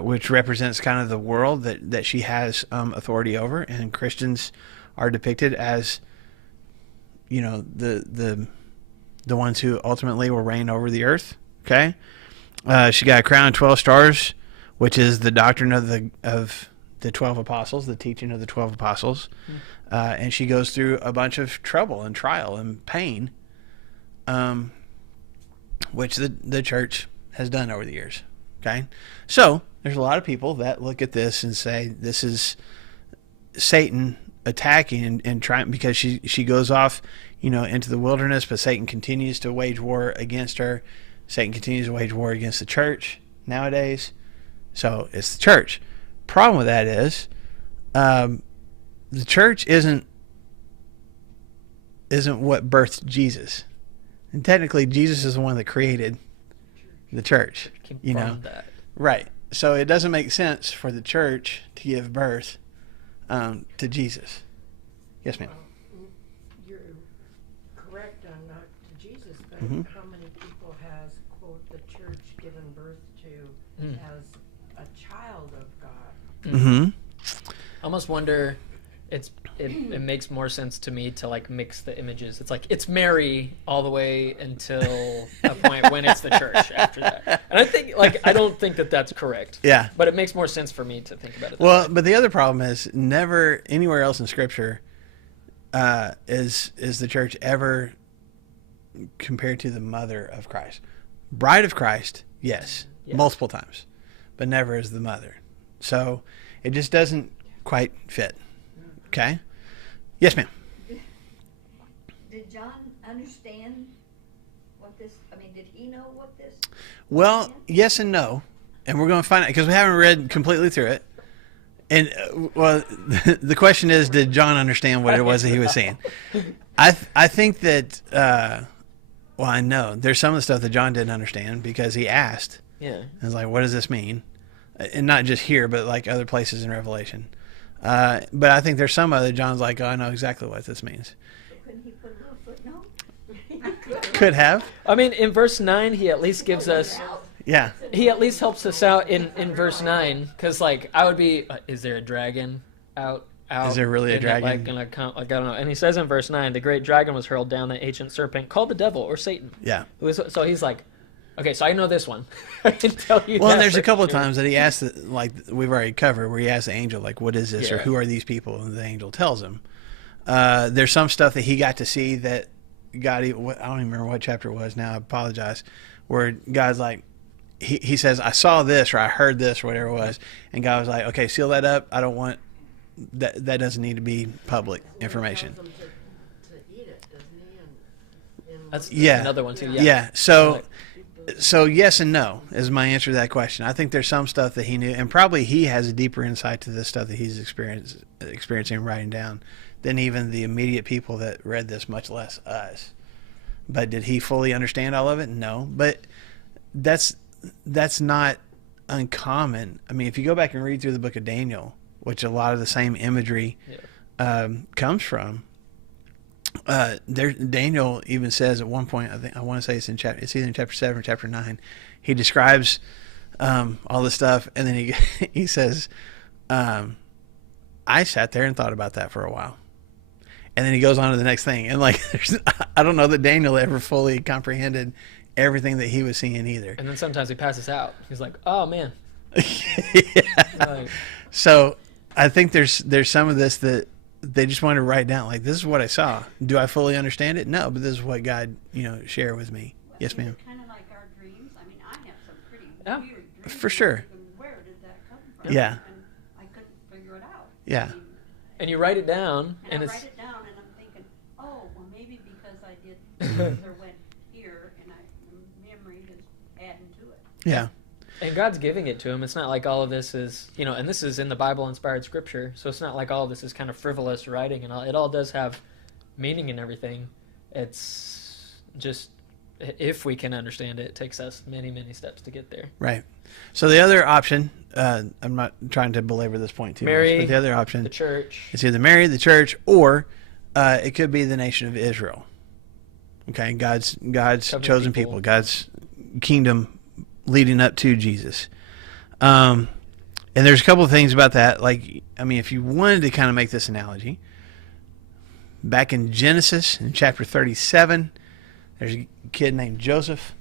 which represents kind of the world that she has authority over, and Christians are depicted as the ones who ultimately will reign over the earth. Okay, she got a crown of 12 stars, which is the doctrine of the 12 apostles, the teaching of the 12 apostles, and she goes through a bunch of trouble and trial and pain, which the church has done over the years. Okay, so there's a lot of people that look at this and say this is Satan attacking and trying, because she goes off, into the wilderness, but Satan continues to wage war against her. Satan continues to wage war against the church nowadays. So it's the church. Problem with that is, the church isn't what birthed Jesus, and technically Jesus is the one that created the church. Confirm that. Right. So it doesn't make sense for the church to give birth to Jesus. Yes, ma'am. Well, you're correct on not to Jesus, but Mhm. how many people has, quote, the church given birth to Mm. as a child of God? Mm-hmm. I almost wonder, it makes more sense to me to like mix the images. It's like it's Mary all the way until a point when it's the church after that. And I don't think that that's correct. Yeah. But it makes more sense for me to think about it that Well, way. but the other problem is never anywhere else in Scripture is the church ever compared to the mother of Christ. Bride of Christ, yes, Yeah. multiple times, but never as the mother. So it just doesn't quite fit. Okay? Yes, ma'am. Did John understand what this, did he know what this? Well, meant? yes and no. And we're going to find out because we haven't read completely through it. And, the question is, did John understand what it was that he was saying? I think that, I know. There's some of the stuff that John didn't understand because he asked. Yeah. And was like, what does this mean? And not just here, but like other places in Revelation. But I think there's some other John's like, oh, I know exactly what this means. So couldn't he put a little footnote? Could have. I mean, in verse 9, he at least gives us, Yeah. he at least helps us out in verse 9, because like I would be, is there a dragon out? Is there really a And, dragon? I don't know. And he says in verse 9, the great dragon was hurled down, the ancient serpent called the devil or Satan. Yeah. So he's like, okay, so I know this one. I can tell you. Well, that and there's for a couple of sure. times that he asked, like we've already covered, where he asked the angel, like, what is this? Or Yeah. who are these people? And the angel tells him. There's some stuff that he got to see that God, I don't even remember what chapter it was now, I apologize, where God's like, he says, I saw this or I heard this or whatever it was. And God was like, okay, seal that up. I don't want, that doesn't need to be public information. Tells them to eat it, doesn't he? That's Yeah. another one too. Yeah. So yes and no is my answer to that question. I think there's some stuff that he knew, and probably he has a deeper insight to this stuff that he's experiencing and writing down than even the immediate people that read this, much less us. But did he fully understand all of it? No. But that's not uncommon. I mean, if you go back and read through the book of Daniel, which a lot of the same imagery comes from, Daniel even says at one point, I want to say it's either in chapter 7 or chapter 9, he describes all this stuff, and then he says, I sat there and thought about that for a while. And then he goes on to the next thing. And like, I don't know that Daniel ever fully comprehended everything that he was seeing either. And then sometimes he passes out. He's like, oh man. Yeah. Like, So I think there's some of this that they just want to write down. Like, this is what I saw. Do I fully understand it? No, but this is what God, shared with me. Yes, ma'am. Kind of like our dreams. I mean, I have some pretty Yeah. weird dreams. For sure. And where did that come from? Yeah. And I couldn't figure it out. Yeah. I mean, and you write it down, and and I it's write it down, and I'm thinking, oh, well, maybe because I did this or went here, and memory is adding to it. Yeah. and God's giving it to him. It's not like all of this is, and this is in the Bible-inspired scripture, so it's not like all of this is kind of frivolous writing, and all. It all does have meaning and everything. It's just, if we can understand it, it takes us many, many steps to get there. Right. So the other option, I'm not trying to belabor this point too Mary, much, but the other option The church. is either Mary, the church, or it could be the nation of Israel. Okay, God's Covenant chosen people. people, God's kingdom leading up to Jesus. And there's a couple of things about that. Like, I mean, if you wanted to kind of make this analogy, back in Genesis, in chapter 37, there's a kid named Joseph.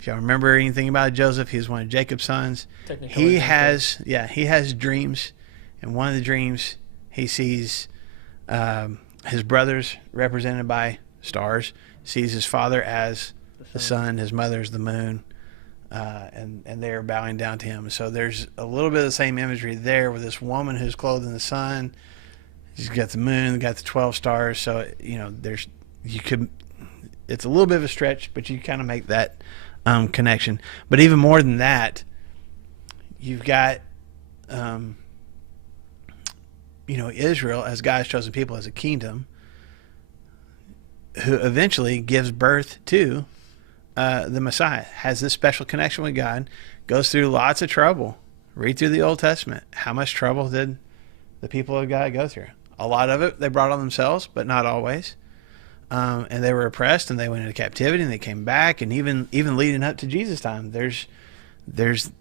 If y'all remember anything about Joseph, he was one of Jacob's sons. Technically, He has dreams, and one of the dreams he sees his brothers represented by stars, sees his father as the sun, his mother as the moon, and they're bowing down to him. So there's a little bit of the same imagery there with this woman who's clothed in the sun. She's got the moon, got the 12 stars. So it's a little bit of a stretch, but you kind of make that connection. But even more than that, you've got Israel as God's chosen people, as a kingdom, who eventually gives birth to the Messiah, has this special connection with God, goes through lots of trouble. Read through the Old Testament. How much trouble did the people of God go through? A lot of it they brought on themselves, but not always. And they were oppressed, and they went into captivity, and they came back, and even leading up to Jesus' time, there's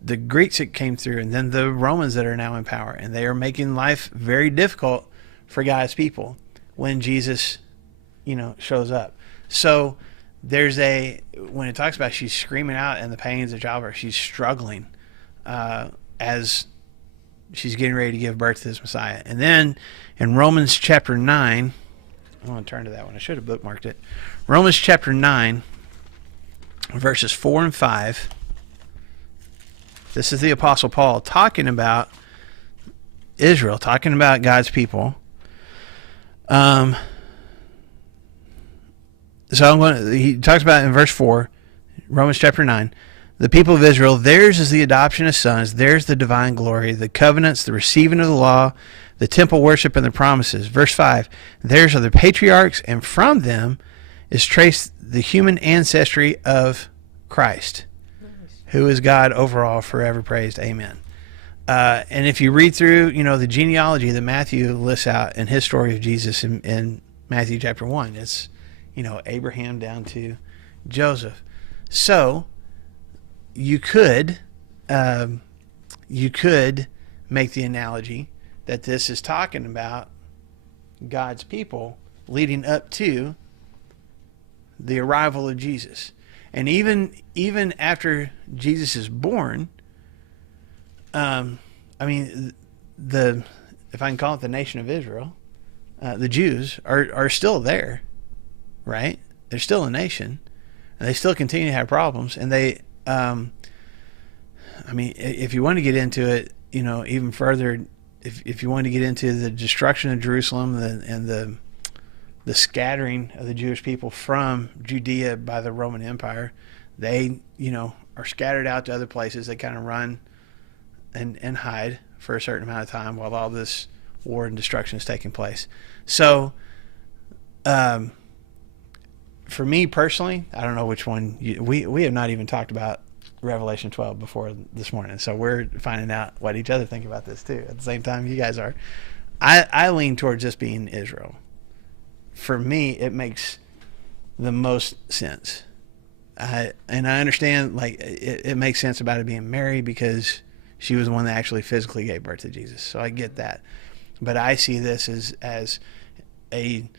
the Greeks that came through, and then the Romans that are now in power, and they are making life very difficult for God's people when Jesus, shows up. So when it talks about she's screaming out in the pains of childbirth, she's struggling as she's getting ready to give birth to this Messiah. And then in Romans chapter 9, I want to turn to that one. I should have bookmarked it. Romans chapter 9, verses 4 and 5. This is the Apostle Paul talking about Israel, talking about God's people. He talks about in verse 4, Romans chapter 9, the people of Israel, theirs is the adoption of sons, theirs the divine glory, the covenants, the receiving of the law, the temple worship, and the promises. Verse 5, theirs are the patriarchs, and from them is traced the human ancestry of Christ, who is God over all, forever praised. Amen. And if you read through, the genealogy that Matthew lists out in his story of Jesus in Matthew chapter 1, it's, Abraham down to Joseph. So you could make the analogy that this is talking about God's people leading up to the arrival of Jesus. And even after Jesus is born, if I can call it the nation of Israel, the Jews are still there, right? They're still a nation, and they still continue to have problems. And they, if you want to get into it, even further, if you want to get into the destruction of Jerusalem and the scattering of the Jewish people from Judea by the Roman Empire, they, are scattered out to other places. They kind of run and hide for a certain amount of time while all this war and destruction is taking place. So, for me personally, I don't know which one. We have not even talked about Revelation 12 before this morning, so we're finding out what each other think about this too. At the same time, you guys are. I lean towards just being Israel. For me, it makes the most sense. I understand, it makes sense about it being Mary because she was the one that actually physically gave birth to Jesus. So I get that. But I see this as a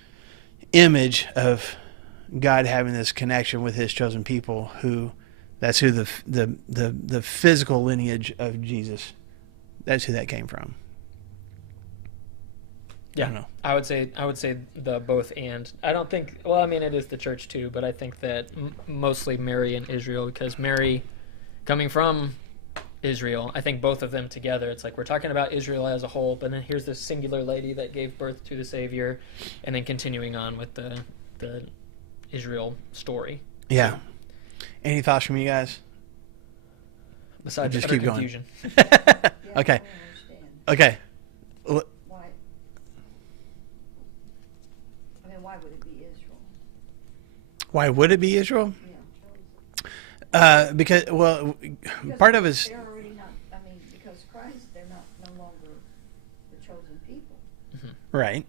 image of God having this connection with his chosen people, that's who the physical lineage of Jesus, that's who that came from. Yeah, I don't know. I would say the both and. I don't think. Well, it is the church too, but I think that mostly Mary and Israel, because Mary, coming from Israel, I think both of them together. It's like we're talking about Israel as a whole, but then here's this singular lady that gave birth to the Savior, and then continuing on with the Israel story. Yeah. So, any thoughts from you guys? Besides just utter keep confusion. Okay. Okay. Why would it be Israel? Why would it be Israel? Yeah. Because part of it's they're already not. Because Christ, they're no longer the chosen people. Mm-hmm. Right.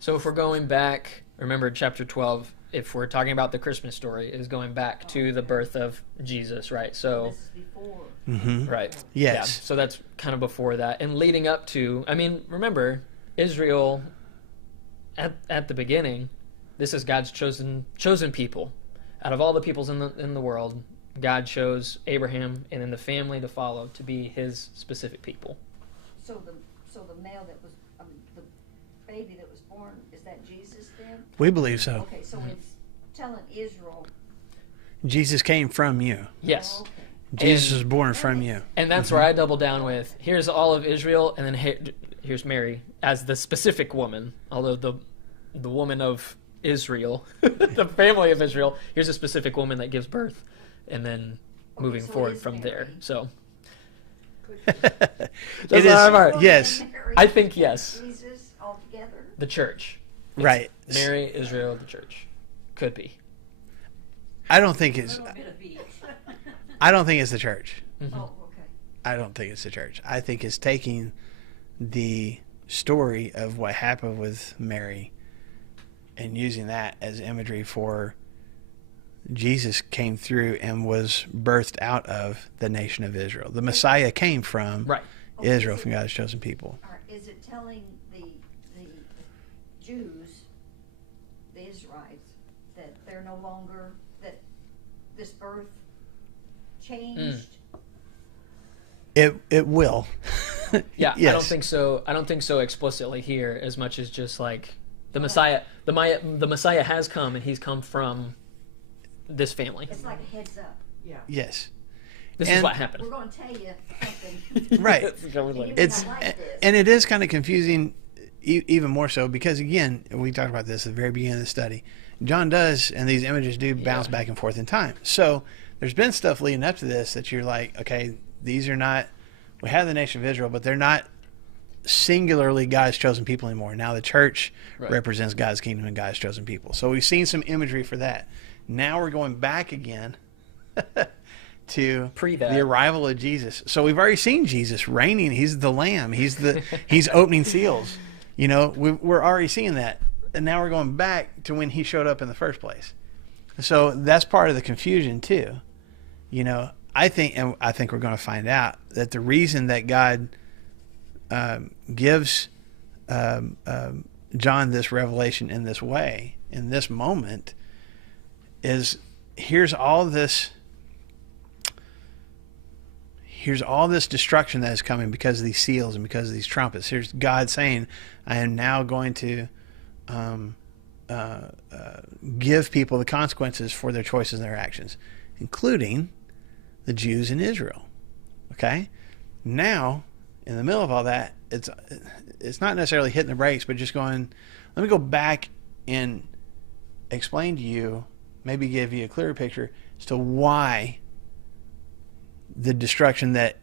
So if we're going back, remember chapter 12, if we're talking about the Christmas story, is going back to the birth of Jesus, right? So This is before. Mm-hmm. right. Yes. Yeah, so that's kind of before that. And leading up to, remember, Israel at the beginning, this is God's chosen people. Out of all the peoples in the world, God chose Abraham and then the family to follow to be his specific people. So the male that was, the baby that was born, is that Jesus then? We believe so. Okay, so it's telling Israel. Jesus came from you. Yes. Oh, okay. Jesus And- was born from you. And that's where I double down with, here's all of Israel, and then here's Mary as the specific woman, although the woman of Israel, the family of Israel, here's a specific woman that gives birth, and then moving so it forward is from Mary. there. So It That's is. not hard. Yes. Mary I think yes. Jesus altogether. The church. It's Right. Mary, Israel, the church. Could be. I don't think it's. Little bit of each. I don't think it's the church. Mhm. Oh, okay. I don't think it's the church. I think it's taking the story of what happened with Mary and using that as imagery for Jesus came through and was birthed out of the nation of Israel. The Messiah came from Right. Israel, from God's chosen people. Or is it telling the Jews, the Israelites, that they're no longer, that this birth changed? It will. Yeah, Yes. I don't think so explicitly here, as much as just like the Messiah has come, and he's come from this family. It's like a heads up. Yeah. Yes. This is And- what happened. We're going to tell you something. Right. You It's might not like this. and it is kind of confusing, even more so because again, we talked about this at the very beginning of the study. John does, and these images do bounce back and forth in time. So there's been stuff leading up to this that you're like, okay, these are not. We have the nation of Israel, but they're not singularly God's chosen people anymore. Now the church represents God's kingdom and God's chosen people. So we've seen some imagery for that. Now we're going back again to Pre that. the arrival of Jesus. So we've already seen Jesus reigning. He's the Lamb. He's opening seals. You know, we're already seeing that. And now we're going back to when he showed up in the first place. So that's part of the confusion too. You know, I think we're going to find out that the reason that God gives John this revelation in this way, in this moment, is here's all this destruction that is coming because of these seals and because of these trumpets. Here's God saying, I am now going to give people the consequences for their choices and their actions, including the Jews in Israel. Okay? Now, in the middle of all that, it's not necessarily hitting the brakes, but just going, let me go back and explain to you, maybe give you a clearer picture as to why the destruction that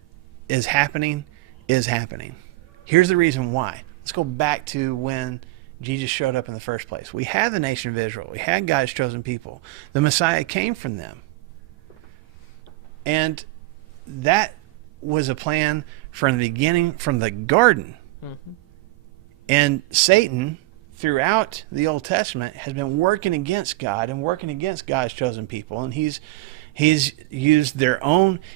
is happening is happening. Here's the reason why. Let's go back to when Jesus showed up in the first place. We had the nation of Israel. We had God's chosen people. The Messiah came from them. And that was a plan from the beginning, from the garden. Mm-hmm. And Satan, throughout the Old Testament, has been working against God and working against God's chosen people. And he's used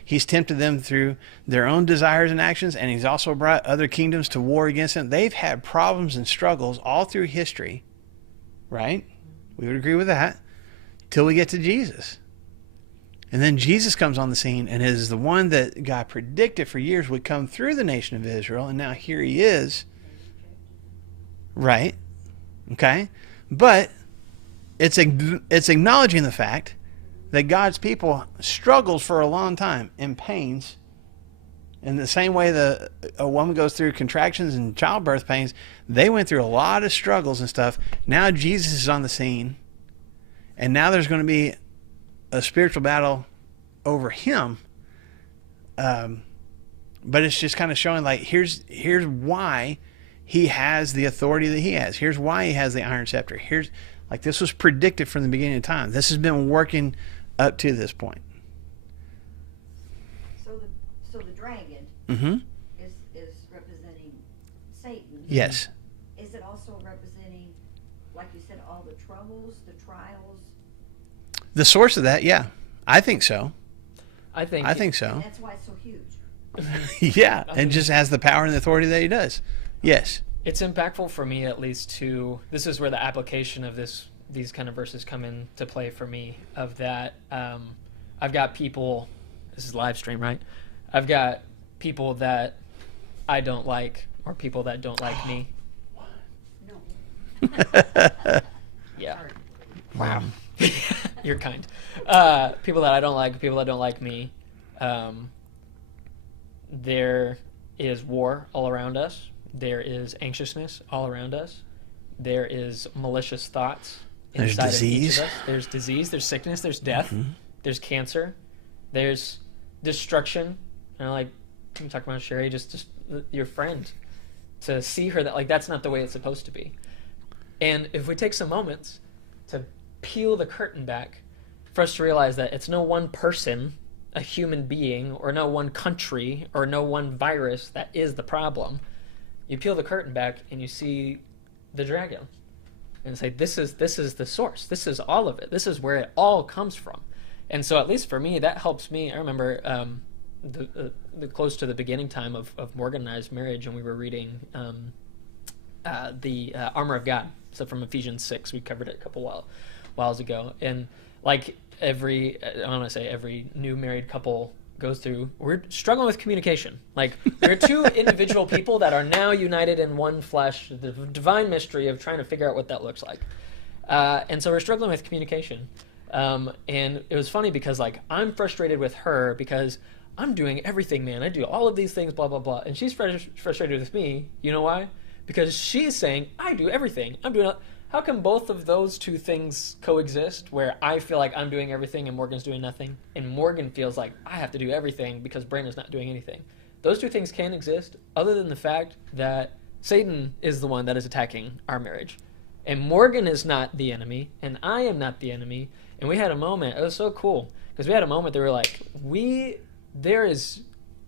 he's tempted them through their own desires and actions, and he's also brought other kingdoms to war against them. They've had problems and struggles all through history, right? We would agree with that, till we get to Jesus. And then Jesus comes on the scene and is the one that God predicted for years would come through the nation of Israel, and now here he is. Right? Okay? But it's acknowledging the fact that God's people struggled for a long time in pains. In the same way a woman goes through contractions and childbirth pains, they went through a lot of struggles and stuff. Now Jesus is on the scene, and now there's going to be a spiritual battle over him. But it's just kind of showing, like, here's why he has the authority that he has. Here's why he has the iron scepter. This was predicted from the beginning of time. This has been working up to this point. So the dragon Mm-hmm. is representing Satan. Yes. Is it also representing, like you said, all the troubles, the trials? The source of that, yeah. I think so. I think so. And that's why it's so huge. Yeah, and just has the power and the authority that he does. Yes. it's impactful for me, at least, to this is where the application of these kind of verses come into play for me, of that I've got people, this is live stream, right? I've got people that I don't like, or people that don't like me. No. Yeah. Wow. You're kind. People that I don't like, people that don't like me. There is war all around us. There is anxiousness all around us. There is malicious thoughts inside of each of us. There's disease, there's sickness, there's death, there's cancer, there's destruction. And like you talk about Sherry, just your friend, to see her that, like, that's not the way it's supposed to be. And if we take some moments to peel the curtain back for us to realize that it's no one person, a human being, or no one country, or no one virus that is the problem. You peel the curtain back and you see the dragon, and say, this is the source. This is all of it. This is where it all comes from. And so, at least for me, that helps me. I remember the close to the beginning time of Morgan and I's marriage, and we were reading the Armor of God. So from Ephesians 6, we covered it a couple whiles ago. And like every new married couple goes through, we're struggling with communication. Like, there are two individual people that are now united in one flesh, the divine mystery of trying to figure out what that looks like. And so we're struggling with communication. And it was funny because, like, I'm frustrated with her because I'm doing everything, man. I do all of these things, blah, blah, blah. And she's frustrated with me. You know why? Because she's saying, I do everything. How can both of those two things coexist, where I feel like I'm doing everything and Morgan's doing nothing, and Morgan feels like I have to do everything because Brandon's not doing anything? Those two things can exist, other than the fact that Satan is the one that is attacking our marriage. And Morgan is not the enemy, and I am not the enemy. And we had a moment, it was so cool, because we had a moment that we were like, there is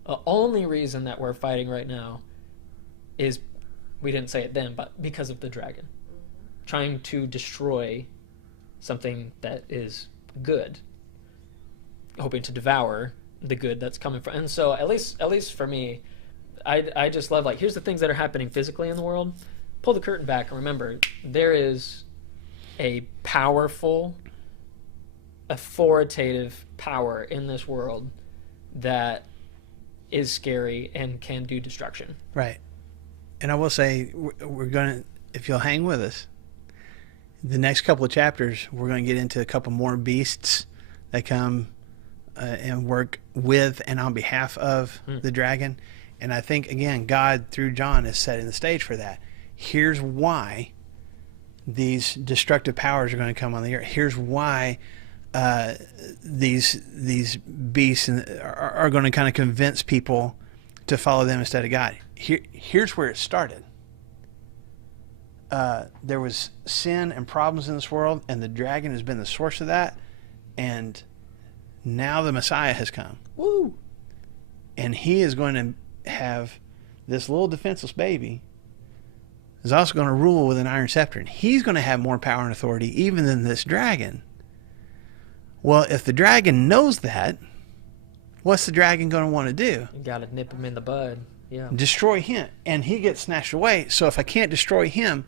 the only reason that we're fighting right now is, we didn't say it then, but because of the dragon. Trying to destroy something that is good, hoping to devour the good that's coming from. And so at least for me, I just love, like, here's the things that are happening physically in the world. Pull the curtain back and remember, there is a powerful, authoritative power in this world that is scary and can do destruction. Right. And I will say, we're going to, if you'll hang with us, the next couple of chapters, we're going to get into a couple more beasts that come and work with and on behalf of the dragon. And I think, again, God, through John, is setting the stage for that. Here's why these destructive powers are going to come on the earth. Here's why these beasts are going to kind of convince people to follow them instead of God. Here's where it started. There was sin and problems in this world, and the dragon has been the source of that. And now the Messiah has come. Woo! And he is going to have this little defenseless baby is also going to rule with an iron scepter. And he's going to have more power and authority even than this dragon. Well, if the dragon knows that, what's the dragon going to want to do? You got to nip him in the bud. Yeah. Destroy him. And he gets snatched away. So if I can't destroy him,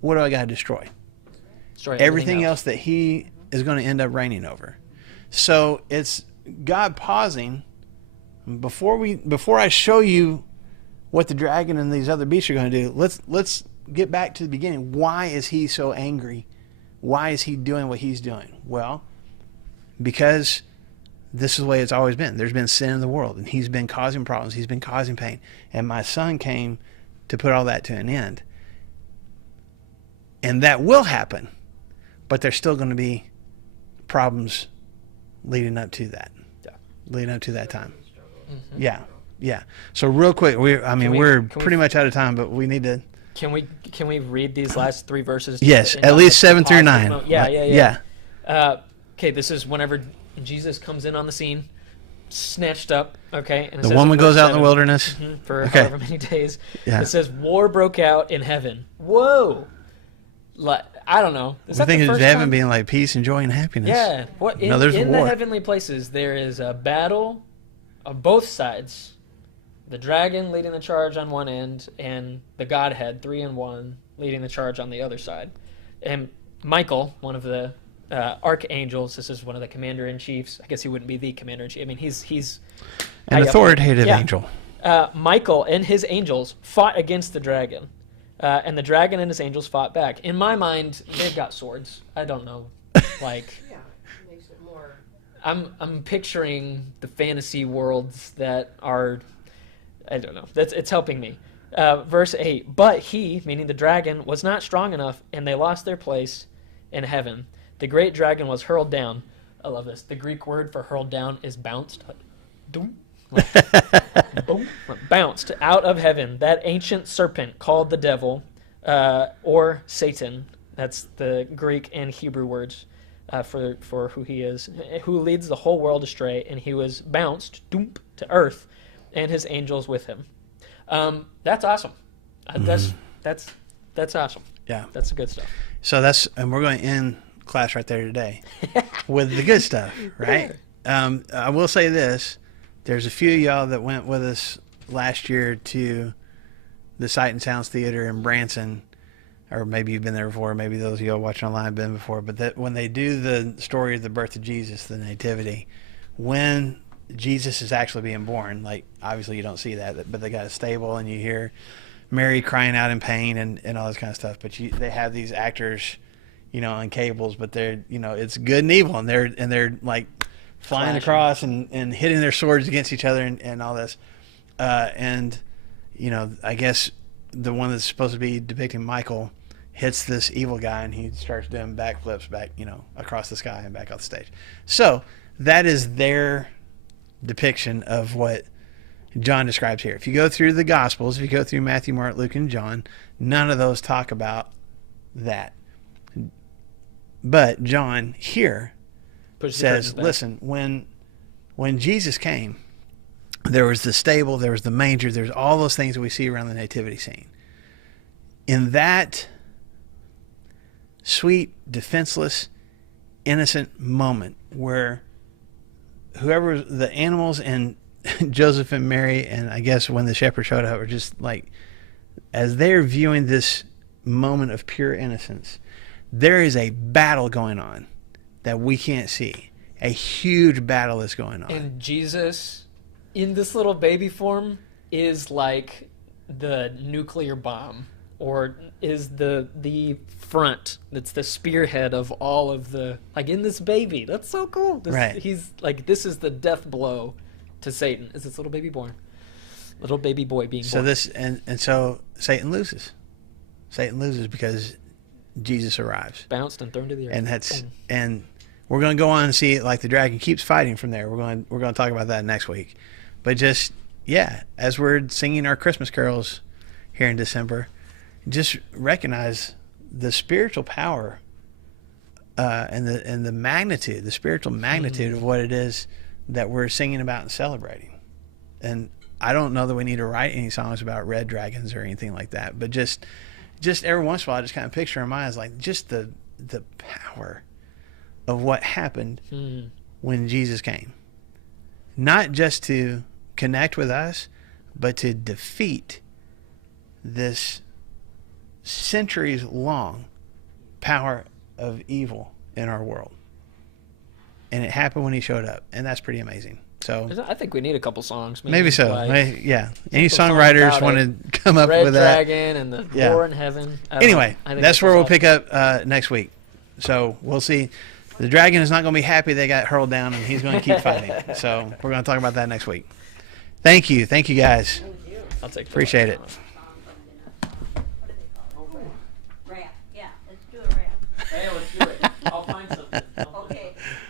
what do I got to destroy? Destroy everything else that he is going to end up reigning over. So it's God pausing before I show you what the dragon and these other beasts are going to do. Let's get back to the beginning. Why is he so angry? Why is he doing what he's doing? Well, because this is the way it's always been. There's been sin in the world, and he's been causing problems. He's been causing pain. And my son came to put all that to an end. And that will happen, but there's still going to be problems leading up to that. Yeah. Leading up to that time. Mm-hmm. Yeah. Yeah. So real quick, we're pretty much out of time, but we need to. Can we read these last three verses? Yes, at least 7 through 9. Yeah. Okay, this is whenever Jesus comes in on the scene, snatched up. Okay, and the woman goes out in the wilderness for however many days. Yeah. It says war broke out in heaven. Whoa. I don't know. I think it's heaven being like peace and joy and happiness. Yeah. In the heavenly places, there is a battle of both sides. The dragon leading the charge on one end, and the Godhead, 3 in 1, leading the charge on the other side. And Michael, one of the archangels, this is one of the commander-in-chiefs. I guess he wouldn't be the commander-in-chief. I mean, he's an authoritative angel. Michael and his angels fought against the dragon. And the dragon and his angels fought back. In my mind, they've got swords. I don't know. Like, yeah, it makes it more. I'm picturing the fantasy worlds that are, I don't know. It's helping me. Verse 8, but he, meaning the dragon, was not strong enough, and they lost their place in heaven. The great dragon was hurled down. I love this. The Greek word for hurled down is bounced. Boom. Bounced out of heaven, that ancient serpent called the devil, or Satan. That's the Greek and Hebrew words. for who he is, who leads the whole world astray, and he was bounced to earth, and his angels with him. That's awesome. That's awesome. Yeah. That's the good stuff. So and we're going to end class right there today with the good stuff, right? I will say this. There's a few of y'all that went with us last year to the Sight and Sounds Theater in Branson, or maybe you've been there before. Maybe those of y'all watching online have been before. But that when they do the story of the birth of Jesus, the nativity, when Jesus is actually being born, like obviously you don't see that, but they got a stable and you hear Mary crying out in pain and all this kind of stuff. But they have these actors, on cables, but they're, it's good and evil, and they're like flying across and hitting their swords against each other and all this. I guess the one that's supposed to be depicting Michael hits this evil guy, and he starts doing backflips back, across the sky and back off the stage. So that is their depiction of what John describes here. If you go through the Gospels, if you go through Matthew, Mark, Luke, and John, none of those talk about that. But John here says, listen, when Jesus came, there was the stable, there was the manger, there's all those things that we see around the nativity scene. In that sweet, defenseless, innocent moment where whoever the animals and Joseph and Mary, and I guess when the shepherds showed up, were just like, as they're viewing this moment of pure innocence, there is a battle going on that we can't see. A huge battle that's going on. And Jesus, in this little baby form, is like the nuclear bomb, or is the front that's the spearhead of all of the, like, in this baby. That's so cool. Right. He's like, this is the death blow to Satan, is this little baby born. Little baby boy being born. So this, and so Satan loses. Satan loses because Jesus arrives. Bounced and thrown to the earth. And we're going to go on and see, like, the dragon keeps fighting from there. We're going to talk about that next week. But just, as we're singing our Christmas carols here in December, just recognize the spiritual power and the magnitude, the spiritual magnitude of what it is that we're singing about and celebrating. And I don't know that we need to write any songs about red dragons or anything like that, but just every once in a while, I just kind of picture in my eyes, like, just the power of what happened when Jesus came. Not just to connect with us, but to defeat this centuries-long power of evil in our world. And it happened when he showed up, and that's pretty amazing. So I think we need a couple songs. Maybe so. Like, Any songwriters want to come up with that? Red Dragon and the War in Heaven. Anyway, that's where we'll pick up next week. So we'll see. The dragon is not going to be happy they got hurled down, and he's going to keep fighting. So we're going to talk about that next week. Thank you, guys. I'll take Appreciate it. Rap. Yeah, let's do a rap. Hey, let's do it. I'll find some.